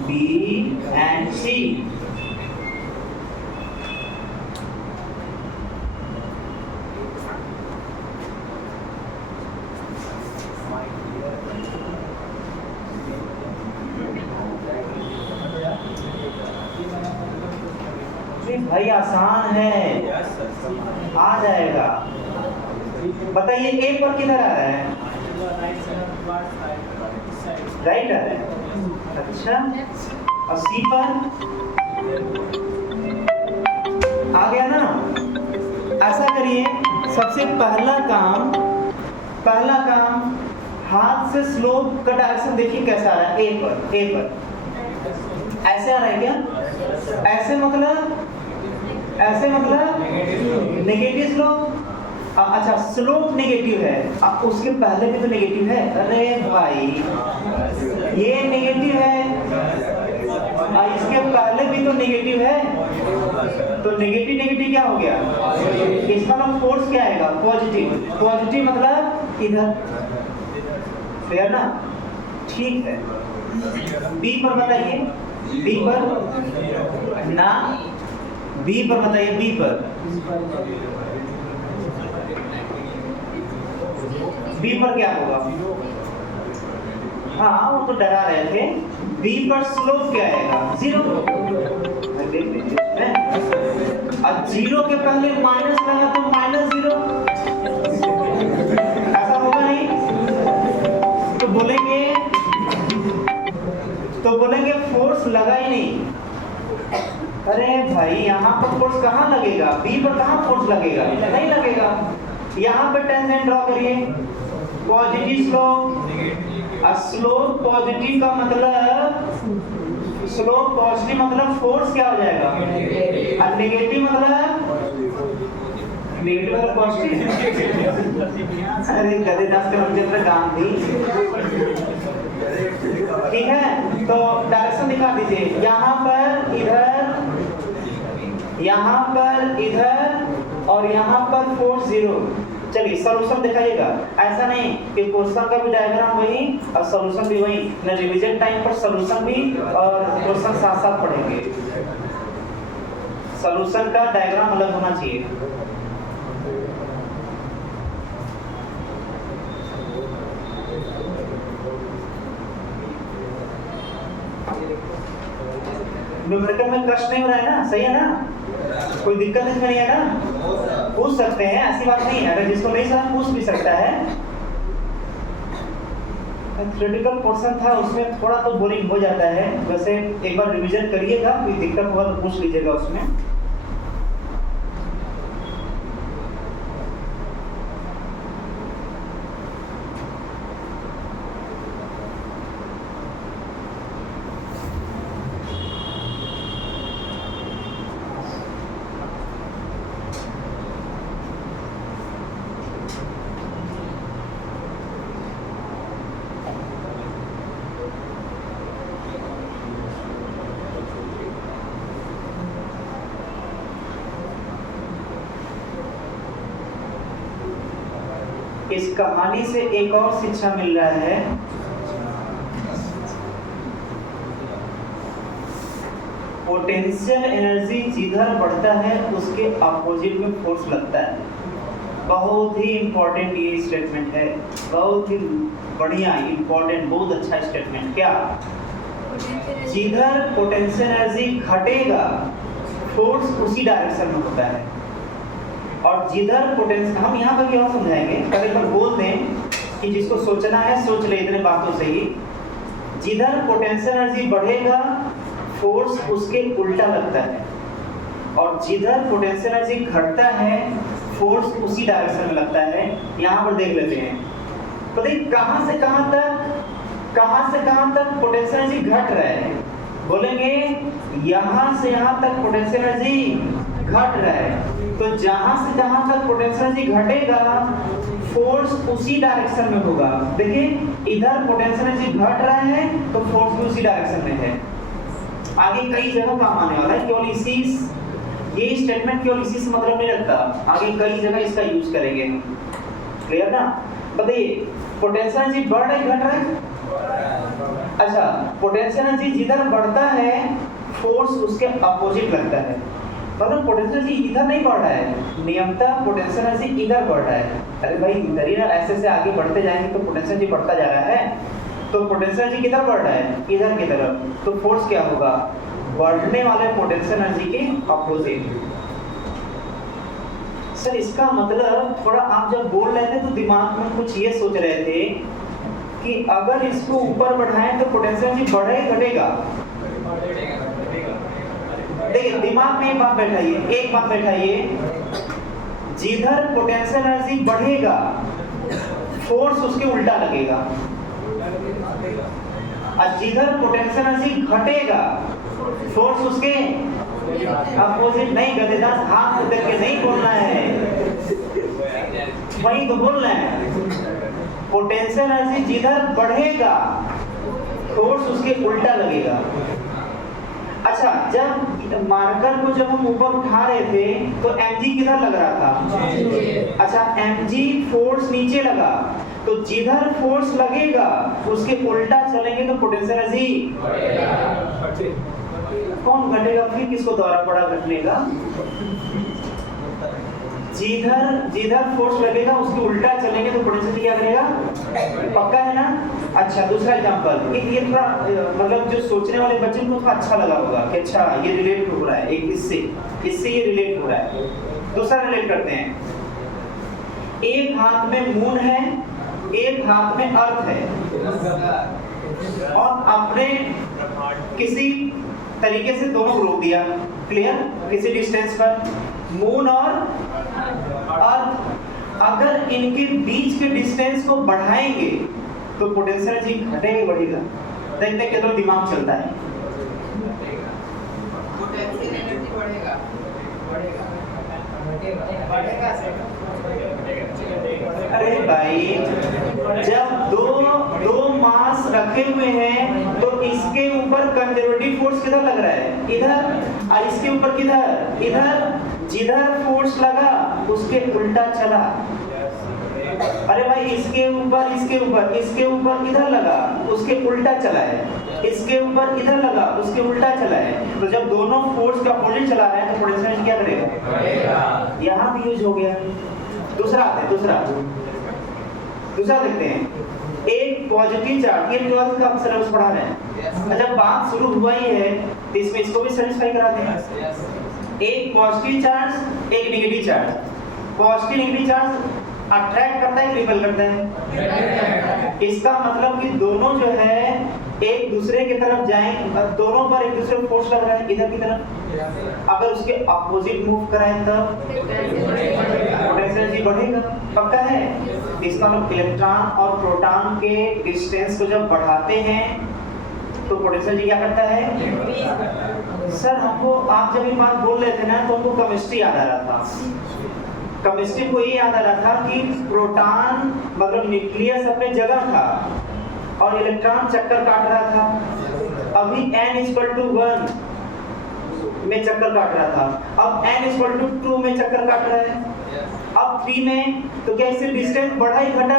B and C. भाई आसान है, आ जाएगा। बताइए ए पर किधर आ रहा है, राइट आ रहा है, अच्छा, और सी पर आ गया ना। ऐसा करिए, सबसे पहला काम हाथ से स्लोप का डायरेक्शन देखिए कैसा आ रहा है, ए पर ऐसे आ रहा है क्या, ऐसे मतलब नेगेटिव स्लोप। अच्छा स्लोप नेगेटिव है, अब उसके पहले भी तो नेगेटिव है, अरे भाई ये नेगेटिव है, इसके पहले भी तो नेगेटिव है, तो नेगेटिव क्या हो गया, इसका मतलब फोर्स क्या आएगा, पॉजिटिव मतलब इधर, फेयर ना, ठीक है। बी पर बताइए, बी पर ना, बी पर बताइए, बी पर क्या होगा, हाँ वो तो डरा रहे थे, बी पर स्लोप क्या आएगा 0। देख लीजिए अब 0 के पहले माइनस लगा तो -0, ऐसा होगा नहीं? तो बोलेंगे फोर्स लगा ही नहीं। अरे भाई यहाँ पर फोर्स कहाँ लगेगा, बी पर कहाँ फोर्स लगेगा, नहीं लगेगा। यहाँ पर टेंजेंट ड्रॉ करिए, पॉजिटिव स्लोप। स्लोप पॉजिटिव का मतलब, स्लोप पॉजिटिव मतलब फोर्स क्या हो जाएगा, और नेगेटिव मतलब पॉजिटिव। अरे गधे 10 के नंबर गांधी, ठीक है। तो डायरेक्शन दिखा दीजिए, यहाँ पर इधर और यहाँ पर फोर्स 0। चलिए सॉल्यूशन दिखाइएगा। ऐसा नहीं कि क्वेश्चन का भी डायग्राम वही और सॉल्यूशन भी वही, न रिवीजन टाइम पर सॉल्यूशन भी और क्वेश्चन साथ साथ पढ़ेंगे। सॉल्यूशन का डायग्राम अलग होना चाहिए। न्यूमेरिकल में कष्ट नहीं हो रहा है ना, सही है ना, कोई दिक्कत नहीं है ना, पूछ सकते हैं, ऐसी बात नहीं है। अगर जिसको नहीं समझ पूछ भी सकता है। थ्योरेटिकल पोर्शन था, उसमें थोड़ा तो बोरिंग हो जाता है। वैसे एक बार रिवीजन करिएगा, कोई दिक्कत होगा तो पूछ लीजिएगा उसमें। इस कहानी से एक और शिक्षा मिल रहा है, पोटेंशियल एनर्जी जिधर बढ़ता है उसके अपोजिट में फोर्स लगता है। बहुत ही इंपॉर्टेंट ये स्टेटमेंट है, बहुत ही बढ़िया इंपॉर्टेंट, बहुत अच्छा स्टेटमेंट। क्या, जिधर पोटेंशियल एनर्जी घटेगा फोर्स उसी डायरेक्शन में होता है, और जिधर पोटेंशियल, हम यहाँ पर भी और समझाएंगे, पहले पर बोल दें कि जिसको सोचना है सोच ले इतने बातों से ही। जिधर पोटेंशियल एनर्जी बढ़ेगा फोर्स उसके उल्टा लगता है, और जिधर पोटेंशियल एनर्जी घटता है फोर्स उसी डायरेक्शन में लगता है। यहाँ पर देख लेते हैं, तो देखिए कहाँ से कहाँ तक पोटेंशियल एनर्जी घट रहा है। बोलेंगे यहाँ से यहाँ तक पोटेंशियल एनर्जी घट रहा है, तो जहां से जहां तक पोटेंशियल एनर्जी घटेगा फोर्स उसी डायरेक्शन में होगा। देखिए इधर पोटेंशियल एनर्जी घट रहा है तो फोर्स भी उसी डायरेक्शन में है। आगे कई जगह काम आने वाला है, केवल इसी, ये स्टेटमेंट केवल इसी से मतलब नहीं रखता, आगे कई जगह इसका यूज करेंगे हम। क्लियर ना? बताइए पोटेंशियल एनर्जी बढ़ रहा है घट रहा है? अच्छा, पोटेंशियल एनर्जी जिधर बढ़ता है फोर्स उसके अपोजिट लगता है। मतलब पोटेंशियल एनर्जी इधर नहीं बढ़ रहा है, नियमतः पोटेंशियल एनर्जी इधर बढ़ रहा है। अरे भाई इधर ही ना, ऐसे आगे बढ़ते जाएंगे तो पोटेंशियल एनर्जी बढ़ता जा रहा है। तो पोटेंशियल एनर्जी किधर बढ़ रहा है, इधर की तरफ, तो फोर्स क्या होगा, बढ़ने वाले पोटेंशियल एनर्जी के अपोजिट। सर इसका मतलब थोड़ा आप जब बोल रहे थे तो दिमाग में कुछ ये सोच रहे थे कि अगर इसको ऊपर बढ़ाएं तो पोटेंशियल एनर्जी बढ़ेगा घटेगा? देखिए दिमाग में एक बात बैठाइए, जिधर पोटेंशियल एनर्जी बढ़ेगा फोर्स उसके उल्टा लगेगा, और जिधर पोटेंशियल एनर्जी घटेगा फोर्स उसके अपोजिट। नहीं गधेदास, हाथ करके नहीं बोलना है, वही तो बोलना है। पोटेंशियल एनर्जी जिधर बढ़ेगा फोर्स उसके उल्टा लगेगा। अच्छा, जब मार्कर को जब हम ऊपर उठा रहे थे तो mg किधर लग रहा था? अच्छा, mg फोर्स नीचे लगा, तो जिधर फोर्स लगेगा उसके उल्टा चलेंगे तो पोटेंशियल एनर्जी कौन घटेगा? फिर किसको द्वारा पड़ा घटने का? जिधर फोर्स लगेगा उसके उल्टा चलेंगे तो पोटेंशियल क्या करेगा, पक्का है ना। अच्छा दूसरा एग्जांपल, ये थोड़ा मतलब जो सोचने वाले बच्चे को थोड़ा अच्छा लगा होगा कि अच्छा ये रिलेट हो रहा है, एक इससे ये रिलेट हो रहा है। दूसरा रिलेट करते हैं, एक हाथ में मून है, एक हाथ में अर्थ है, और आपने किसी तरीके से दोनों को रोक दिया, क्लियर, किसी डिस्टेंस पर मून और अर्थ। अगर इनके बीच के डिस्टेंस को बढ़ाएंगे तो पोटेंशियल एनर्जी घटेगा बढ़ेगा, देखते हैं कितना दिमाग चलता है। पोटेंशियल एनर्जी बढ़ेगा बढ़ेगा से। अरे भाई जब दो मास रखे हुए हैं तो इसके ऊपर कंजर्वेटिव फोर्स किधर लग रहा है, इधर, और इसके ऊपर किधर, इधर। जिधर फोर्स लगा उसके उल्टा चला। अरे भाई इसके ऊपर इधर लगा उसके उल्टा चला है, इसके ऊपर इधर लगा उसके उल्टा चला है। तो जब दोनों फोर्स का अपोजिट चला रहे हैं तो पोटेंशियल क्या करेगा, यहाँ भी यूज हो गया। दूसरा आते हैं, दूसरा देखते हैं, एक पॉजिटिव चार्ज, ये 12th का सिलेबस पढ़ा रहे हैं। जब बात शुरू हुआ ही है तो इसमें इसको भी सेटिस्फाई कराते हैं। एक पॉजिटिव चार्ज, एक negative charge. Positive negative charge attract करता है कि रिपेल करता है, इसका मतलब कि दोनों जो है एक दूसरे की तरफ जाएं, दोनों पर एक दूसरे को फोर्स लग रहा है इधर की तरफ। अगर उसके अपोजिट मूव कराएं तब पोटेंशियल एनर्जी बढ़ेगा, पक्का है। इसका मतलब इलेक्ट्रॉन और प्रोटॉन के डिस्टेंस को जब बढ़ाते हैं तो पोटेंशियल एनर्जी क्या करता है। सर हमको आप जब ये बात बोल रहे थे ना तो हमको केमिस्ट्री याद आ रहा था। केमिस्ट्री को ये याद आ रहा था कि प्रोटॉन मतलब न्यूक्लियस अपने जगह था और इलेक्ट्रॉन चक्कर काट रहा था। अभी n=1 में चक्कर काट रहा था, अब n=2 में चक्कर काट रहा है, अब 3 में। तो क्या इससे डिस्टेंस बढ़ा ही घटा?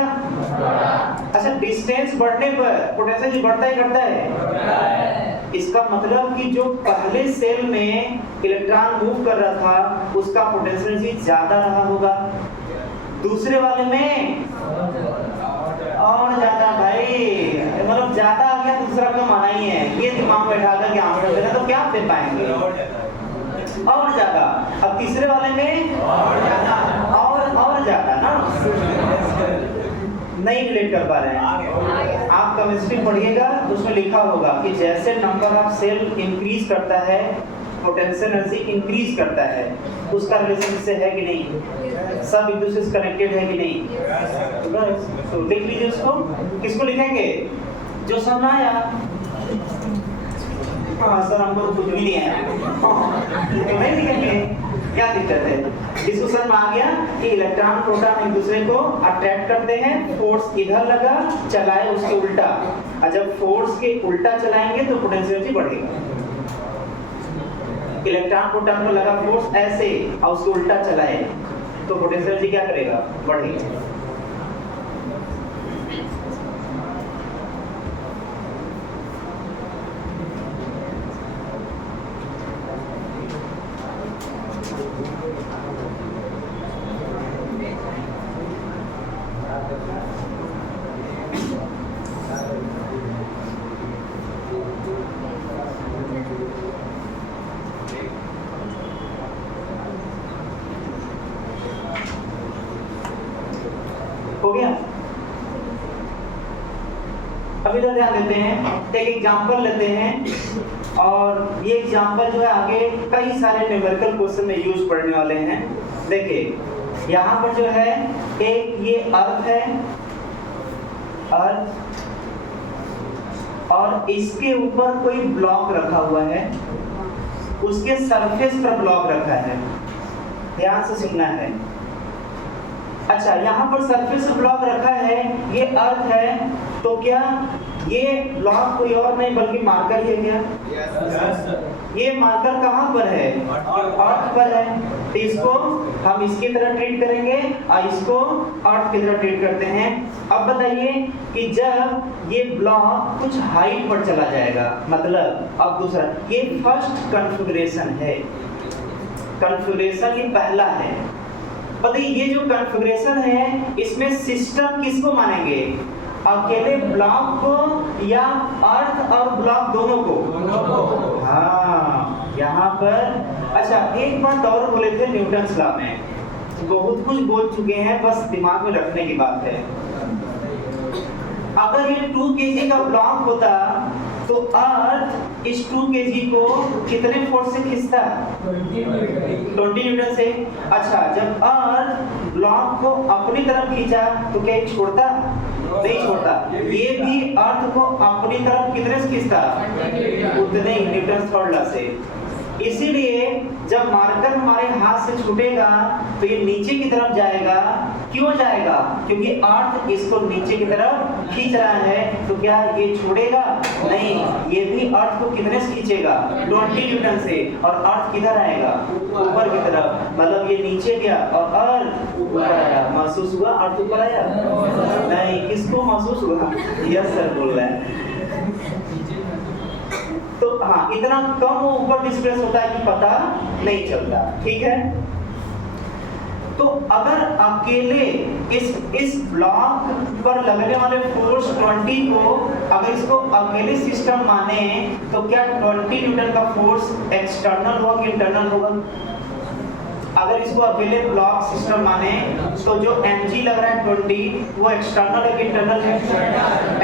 अच्छा डिस्टेंस बढ़ने पर पोटेंशियल बढ़ता ही घटता है। इसका मतलब कि जो पहले सेल में इलेक्ट्रॉन मूव कर रहा था उसका पोटेंशियल ज्यादा रहा होगा, दूसरे वाले में और ज्यादा। भाई मतलब ज्यादा आ गया, दूसरा कम आना ही है। ये दिमाग बैठा कर के आंसर देना तो क्या दे पाएंगे, और ज्यादा। अब तीसरे वाले में और ज्यादा ना, नहीं रिलेट कर पा रहे हैं। आप केमिस्ट्री पढ़िएगा तो उसमें लिखा होगा कि जैसे नंबर ऑफ सेल इंक्रीज करता है पोटेंशियल एनर्जी इंक्रीज करता है। उसका रिलेशन इससे है कि नहीं, सब एक दूसरे से कनेक्टेड है कि नहीं। बस तो लिख लीजिए उसको। किसको लिखेंगे, जो समझ आया। हाँ सर हमको कुछ भी नहीं आया तो नहीं लिखेंगे, क्या दिक्कत है। इसको समझ में आ गया कि इलेक्ट्रॉन प्रोटॉन एक दूसरे को अट्रैक्ट करते हैं, फोर्स इधर लगा चलाए उसके उल्टा, और जब फोर्स के उल्टा चलाएंगे तो पोटेंशियल एनर्जी बढ़ेगा। इलेक्ट्रॉन प्रोटॉन को लगा फोर्स ऐसे और उसको उल्टा चलाए तो पोटेंशियल एनर्जी क्या करेगा, बढ़ेगा। हो गया। अभी तो ध्यान देते हैं, एक एग्जांपल लेते हैं, और ये एग्जांपल जो है आगे कई सारे न्यूमेरिकल क्वेश्चन में यूज पढ़ने वाले हैं। देखिए यहाँ पर जो है एक ये अर्थ है, अर्थ, और इसके ऊपर कोई ब्लॉक रखा हुआ है, उसके सरफेस पर ब्लॉक रखा है। ध्यान से सुनना है। अच्छा यहाँ पर सरफेस ब्लॉक रखा है, ये अर्थ है, तो क्या ये ब्लॉक कोई और नहीं बल्कि मार्कर ही है क्या? ये मार्कर कहाँ पर है? अर्थ पर है। तो इसको हम इसकी तरह ट्रीट करेंगे और इसको अर्थ की तरह ट्रीट करते हैं। अब बताइए कि जब ये ब्लॉक कुछ हाइट पर चला जाएगा, मतलब अब दूसरा, ये फर्स्ट कॉन्फ़िगरेशन है, कॉन्फ़िगरेशन ये पहला है। बताइए ये जो कॉन्फ़िगरेशन है इसमें सिस्टम किसको मानेंगे, अकेले ब्लॉक को या अर्थ और ब्लॉक दोनों को? हाँ यहाँ पर अच्छा एक बात और बोले थे न्यूटन्स लॉ में, बहुत कुछ बोल चुके हैं, बस दिमाग में रखने की बात है। अगर ये 2 kg का ब्लॉक होता तो अर्थ इस 2 kg को कितने फोर्स से खींचता? 20 न्यूटन से। अच्छा जब अर्थ ब्लॉक को अपनी तरफ खींचा तो क्या ये छोड़ता? नहीं छोड़ता। ये भी अर्थ को अपनी तरफ कितने से खींचता? उतने ही, न्यूटन थर्ड लॉ से। इसीलिए जब मार्कर हमारे हाथ से छूटेगा तो ये नीचे की तरफ जाएगा। क्यों जाएगा? क्योंकि अर्थ इसको नीचे की तरफ खींच रहा है, तो क्या ये छोड़ेगा? नहीं, ये भी अर्थ को कितने से खींचेगा? 20 न्यूटन से। और अर्थ किधर आएगा? ऊपर की तरफ। मतलब ये नीचे गया और अर्थ ऊपर आया। महसूस हुआ अर्थ ऊपर आया? नहीं, किसको महसूस हुआ? यस सर बोल रहा है। तो हाँ इतना कम वो ऊपर डिस्प्लेस होता है कि पता नहीं चलता। ठीक है, तो अगर अकेले इस ब्लॉक पर लगने वाले फोर्स 20 को अगर इसको अकेले सिस्टम माने तो क्या 20 न्यूटन का फोर्स एक्सटर्नल होगा कि इंटरनल होगा? अगर इसको अकेले ब्लॉक सिस्टम माने तो जो mg लग रहा है 20 वो एक्सटर्नल है कि इंटरनल है?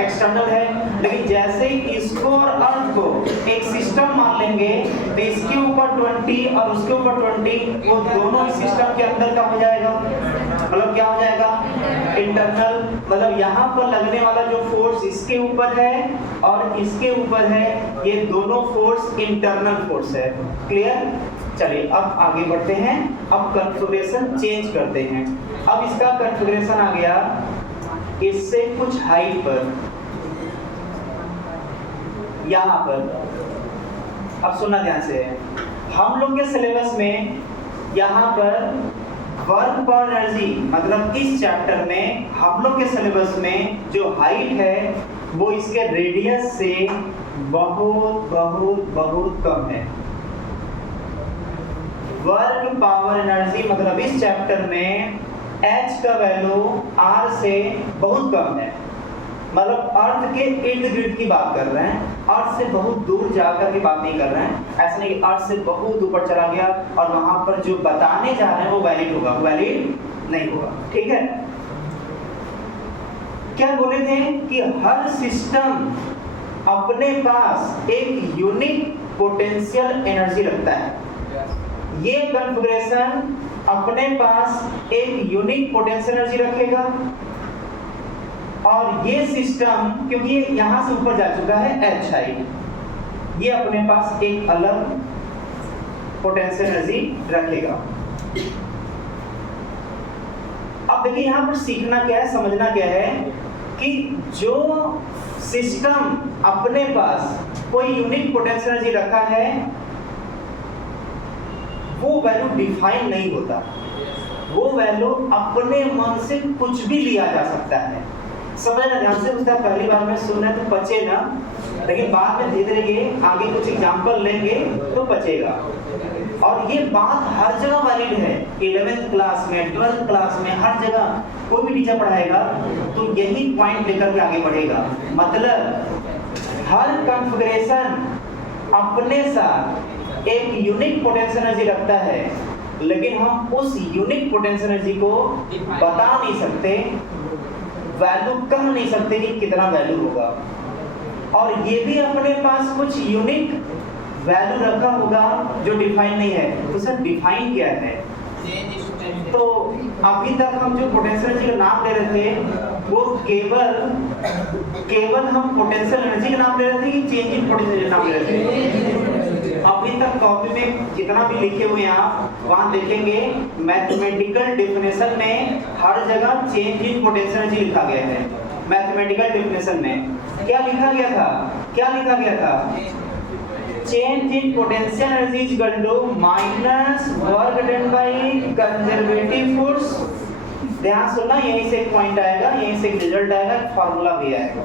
एक्सटर्नल है। लेकिन जैसे ही इसको और अर्थ को एक सिस्टम मान लेंगे तो इसके ऊपर 20 और उसके ऊपर 20 वो दोनों इस सिस्टम के अंदर का हो जाएगा। मतलब क्या हो जाएगा? इंटरनल। मतलब यहाँ पर लगने वाला जो फोर्स इसके ऊपर है और इसके ऊपर है, ये दोनों फोर्स इंटरनल फोर्स है। क्लियर? चलिए अब आगे बढ़ते हैं। अब कॉन्फ़िगरेशन चेंज करते हैं। अब इसका कॉन्फ़िगरेशन आ गया इससे कुछ हाइट पर, यहाँ पर। अब सुनना ध्यान से, हम लोग के सिलेबस में यहाँ पर वर्क पर एनर्जी मतलब इस चैप्टर में हम लोग के सिलेबस में जो हाइट है वो इसके रेडियस से बहुत बहुत बहुत कम है। वर्क पावर एनर्जी मतलब इस चैप्टर में H का वैल्यू R से बहुत कम है। मतलब अर्थ के इर्द गिर्द की बात कर रहे हैं, अर्थ से बहुत दूर जाकर की बात नहीं कर रहे हैं। ऐसा नहीं कि अर्थ से बहुत ऊपर चला गया और वहां पर जो बताने जा रहे हैं वो वैलिड होगा, वो वैलिड नहीं होगा। ठीक है, क्या बोले थे कि हर सिस्टम अपने पास एक यूनिक पोटेंशियल एनर्जी रखता है। ये कॉन्फ़िगरेशन अपने पास एक यूनिक पोटेंशियल एनर्जी रखेगा और ये सिस्टम क्योंकि ये यहां से ऊपर जा चुका है H हाइट, ये अपने पास एक अलग पोटेंशियल एनर्जी रखेगा। अब देखिए यहां पर सीखना क्या है, समझना क्या है कि जो सिस्टम अपने पास कोई यूनिक पोटेंशियल एनर्जी रखा है वो वैल्यू डिफाइन नहीं होता, वो वैल्यू अपने मन से कुछ भी लिया जा सकता है। समझना ध्यान से, उसका पहली बार में सुनना तो पचे ना, लेकिन बाद में धीरे धीरे आगे कुछ एग्जांपल लेंगे तो पचेगा। और ये बात हर जगह वैलिड है, 11th क्लास में, 12th क्लास में, हर जगह कोई भी टीचर पढ़ाएगा तो यही पॉइंट लेकर के आगे बढ़ेगा। मतलब हर कॉन्फ़िगरेशन अपने साथ एक यूनिक पोटेंशियल एनर्जी रखता है, लेकिन हम उस यूनिक पोटेंशियल एनर्जी को बता नहीं सकते, वैल्यू कह नहीं सकते कि कितना वैल्यू होगा। और ये भी अपने पास कुछ यूनिक वैल्यू रखा होगा जो डिफाइन नहीं है। तो सर डिफाइन क्या है? तो अभी तक हम जो पोटेंशियल एनर्जी का नाम ले रहे थे वो केवल हम पोटेंशियल एनर्जी का नाम ले रहे थे कि चेंज इन पोटेंशियल नाम ले रहे थे? अभी तक कॉपी में जितना भी लिखे हुए हैं आप वहां देखेंगे मैथमेटिकल डेफिनेशन में हर जगह चेंज इन पोटेंशियल एनर्जी लिखा गया है। मैथमेटिकल डेफिनेशन में क्या लिखा गया था? क्या लिखा गया था? Change in potential energy is equal to minus work done by conservative force. ध्यान सुनना, यहीं से एक पॉइंट आएगा, यहीं से एक रिजल्ट आएगा, फार्मूला भी आएगा।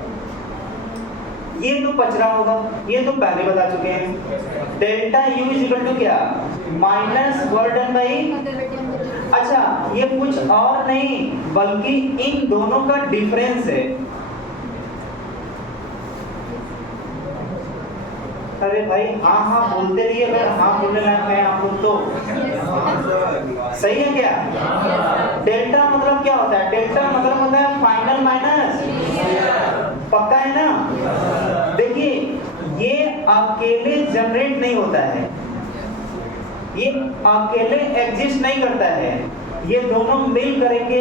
ये तो पच रहा होगा, ये तो पहले बता चुके हैं। Delta U is equal to क्या? माइनस वर्क डन बाय अच्छा, ये कुछ और नहीं बल्कि इन दोनों का डिफरेंस है। अरे भाई हाँ हाँ बोलते रहिए, अगर हाँ बोलने लग गए आप लोग तो सही है क्या? डेल्टा मतलब क्या होता है? डेल्टा मतलब होता है फाइनल माइनस, पक्का है ना? देखिए ये अकेले जनरेट नहीं होता है, ये अकेले एग्जिस्ट नहीं करता है, ये दोनों मिल करके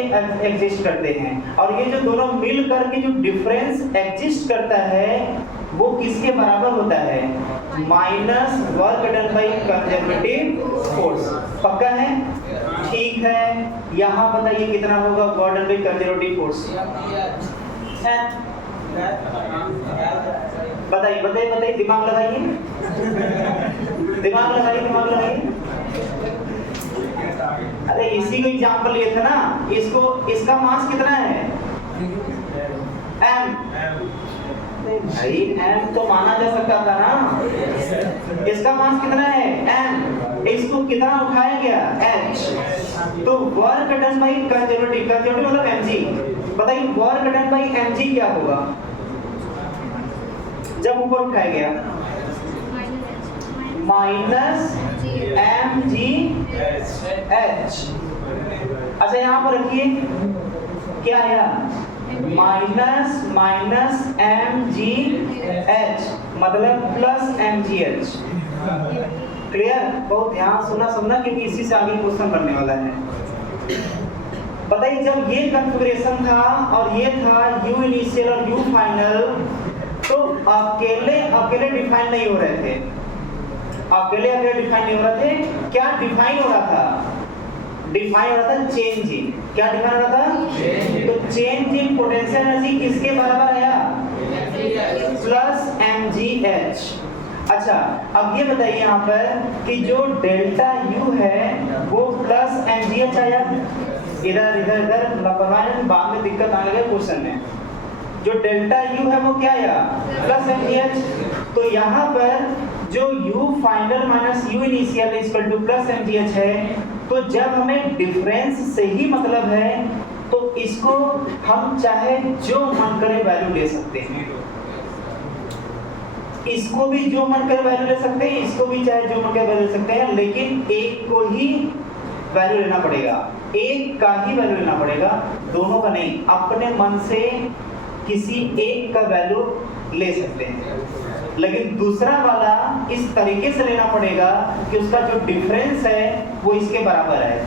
एग्जिस्ट करते हैं। और ये जो दोनों मिल करके जो डिफरेंस एग्जिस्ट करता है वो किसके बराबर होता है? Minus work done by conservative force. पक्का है? ठीक है, यहाँ बताइए कितना होगा work done by conservative force? बताइए बताइए बताइए, दिमाग लगाइए, दिमाग लगाइए, दिमाग लगाइए। अरे इसी को एग्जांपल लिए थे ना, इसको इसका मास कितना है? m। भाई m तो माना जा सकता था ना, इसका मास कितना है? m। इसको कितना उठाया गया? h। तो work done by conservative, conservative मतलब mg। बताइए वर्क डन बाई mg क्या होगा जब ऊपर उठाया गया? Minus mg h। अच्छा यहाँ पर रखिए क्या है? माइनस माइनस mg h मतलब प्लस mg h। क्लियर? बहुत ध्यान सुना समझना, क्योंकि इसी से आगे क्वेश्चन बनने वाला है। बताइए जब ये कॉन्फ़िगरेशन था और ये था u इनिशियल और u फाइनल, तो अकेले अकेले डिफाइन नहीं हो रहे थे, अकेले अकेले डिफाइन नहीं हो रहे थे। क्या डिफाइन हो रहा था? डिफाइन हो रहा था चेंज इन। क्या डिफाइन हो रहा था? तो चेंज इन पोटेंशियल एनर्जी किसके बराबर आया? Plus mgh। अच्छा अब ये बताइए यहाँ पर कि जो डेल्टा u है वो प्लस mgh आया। इधर इधर इधर लापरवाही, बाद में दिक्कत आने लगे क्वेश्चन में। जो डेल्टा u है वो क्या आया? Plus mgh। तो यहाँ पर जो u final minus u initial equal two plus mgh है, तो जब हमें डिफरेंस से ही मतलब है तो इसको हम चाहे जो मन करे वैल्यू ले सकते हैं, इसको भी जो मन करे वैल्यू ले सकते हैं, इसको भी चाहे जो मन करे वैल्यू ले सकते हैं, लेकिन एक को ही वैल्यू लेना पड़ेगा, एक का ही वैल्यू लेना पड़ेगा, दोनों का नहीं। अपने मन से किसी एक का वैल्यू ले सकते हैं, लेकिन दूसरा वाला इस तरीके से लेना पड़ेगा कि उसका जो डिफरेंस है वो इसके बराबर है।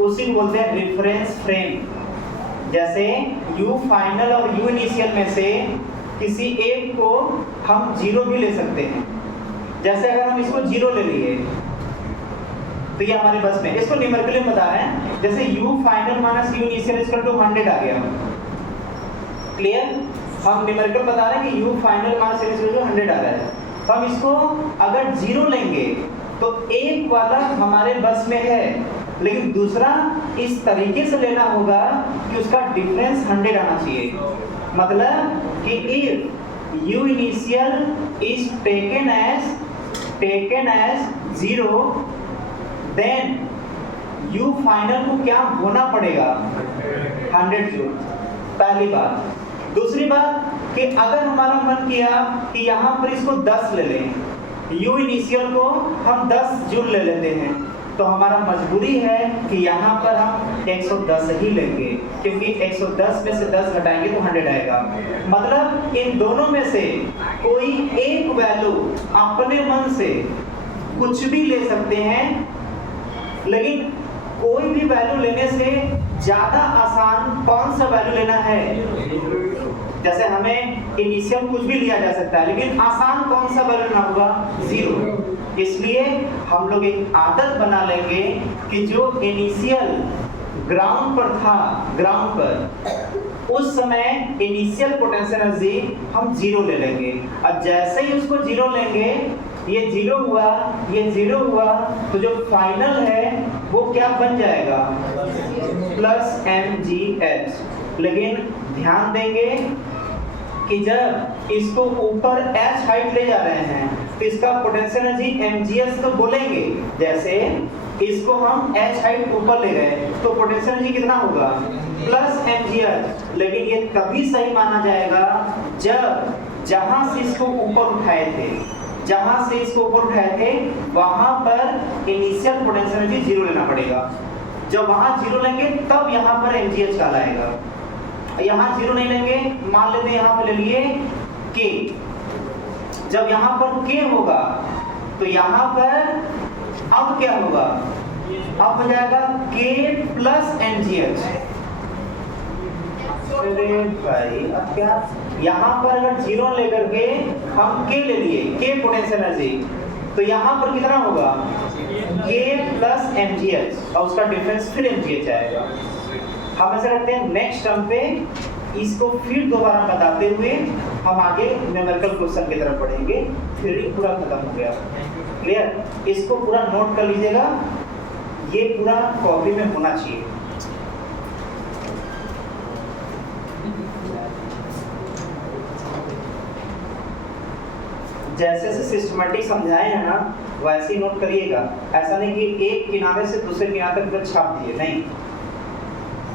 उसी को बोलते हैं रेफरेंस फ्रेम। जैसे u फाइनल और u इनिशियल में से किसी एक को हम जीरो भी ले सकते हैं। जैसे अगर हम इसको जीरो ले लिए तो ये हमारे बस में, इसको न्यूमेरिकली बता रहे हैं। जैसे u final minus u initial equal to 100 आ गया। क्लियर? हम न्यूमेरिकल बता रहे हैं कि u final minus u equal to 100 आ रहा है। तो हम इसको अगर जीरो लेंगे तो एक वाला हमारे बस में है, लेकिन दूसरा इस तरीके से लेना होगा कि उसका डिफरेंस 100 आना चाहिए। मतलब कि if u initial is taken as 0, then u final को क्या होना पड़ेगा? 100 जूल। पहली बात। दूसरी बात कि अगर हमारा मन किया कि यहाँ पर इसको 10 ले लें, u इनिशियल को हम 10 जूल ले लेते हैं, तो हमारा मजबूरी है कि यहाँ पर हम 110 ही लेंगे, क्योंकि 110 में से 10 घटाएंगे तो 100 आएगा। मतलब इन दोनों में से कोई एक वैल्यू अपने मन से कुछ भी ले सकते हैं, लेकिन कोई भी वैल्यू लेने से ज्यादा आसान कौन सा वैल्यू लेना है? जैसे हमें इनिशियल कुछ भी लिया जा सकता है, लेकिन आसान कौन सा वैल्यू लेना होगा? 0। इसलिए हम लोग एक आदत बना लेंगे कि जो इनिशियल ग्राउंड पर था, ग्राउंड पर उस समय इनिशियल पोटेंशियल एनर्जी हम 0 ले लेंगे। अब जैसे ही उसको 0 लेंगे, ये 0 हुआ, ये 0 हुआ, तो जो फाइनल है वो क्या बन जाएगा? Plus mgh। लेकिन ध्यान देंगे कि जब इसको ऊपर h हाइट ले जा रहे हैं तो इसका पोटेंशियल एनर्जी mgs तो बोलेंगे। जैसे इसको हम H हाइट ऊपर ले गए तो पोटेंशियल एनर्जी कितना होगा प्लस mgh, लेकिन ये तभी सही माना जाएगा जब जहां से इसको ऊपर उठाए थे, जहां से इसको ऊपर उठाए थे वहां पर इनिशियल पोटेंशियल एनर्जी जीरो लेना पड़ेगा। जब वहां जीरो लेंगे तब यहां पर mgh कहलाएगा। यहां जीरो नहीं लेंगे, मान लेते हैं यहां पर ले लिए k, जब यहां पर k होगा तो यहां पर अब क्या होगा, अब हो जाएगा k प्लस mgh। अरे भाई अब क्या, यहाँ पर अगर जीरो लेकर के हम k ले लिए, k पोटेंशियल एनर्जी, तो यहाँ पर कितना होगा k प्लस mgh और उसका डिफरेंस फिर mgh आएगा। हम ऐसा करते हैं नेक्स्ट टर्म पे इसको फिर दोबारा बताते हुए हम आगे न्यूमेरिकल क्वेश्चन की तरफ बढ़ेंगे। थ्योरी पूरा खत्म हो गया, क्लियर। इसको पूरा नोट कर लीजिएगा, ये पूरा कॉपी में होना चाहिए। जैसे से सिस्टमैटिक समझाए हैं ना वैसे ही नोट करिएगा। ऐसा नहीं कि एक किनारे से दूसरे किनारे तक बस छाप दिए, नहीं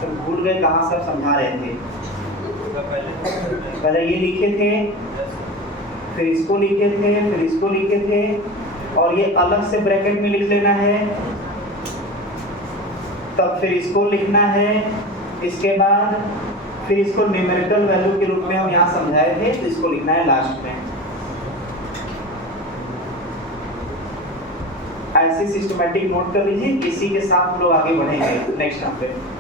तो भूल गए कहाँ सब समझा रहे थे। पहले ये लिखे थे, फिर इसको लिखे थे, फिर इसको लिखे थे, और ये अलग से ब्रैकेट में लिख लेना है, तब फिर इसको लिखना है, इसके बाद फिर इसको न्यूमेरिकल वैल्यू के रूप में हम यहाँ समझाए थे तो इसको लिखना है लास्ट में। ऐसे सिस्टमैटिक नोट कर लीजिए। इसी के साथ हम लोग आगे बढ़ेंगे नेक्स्ट टाइम पे।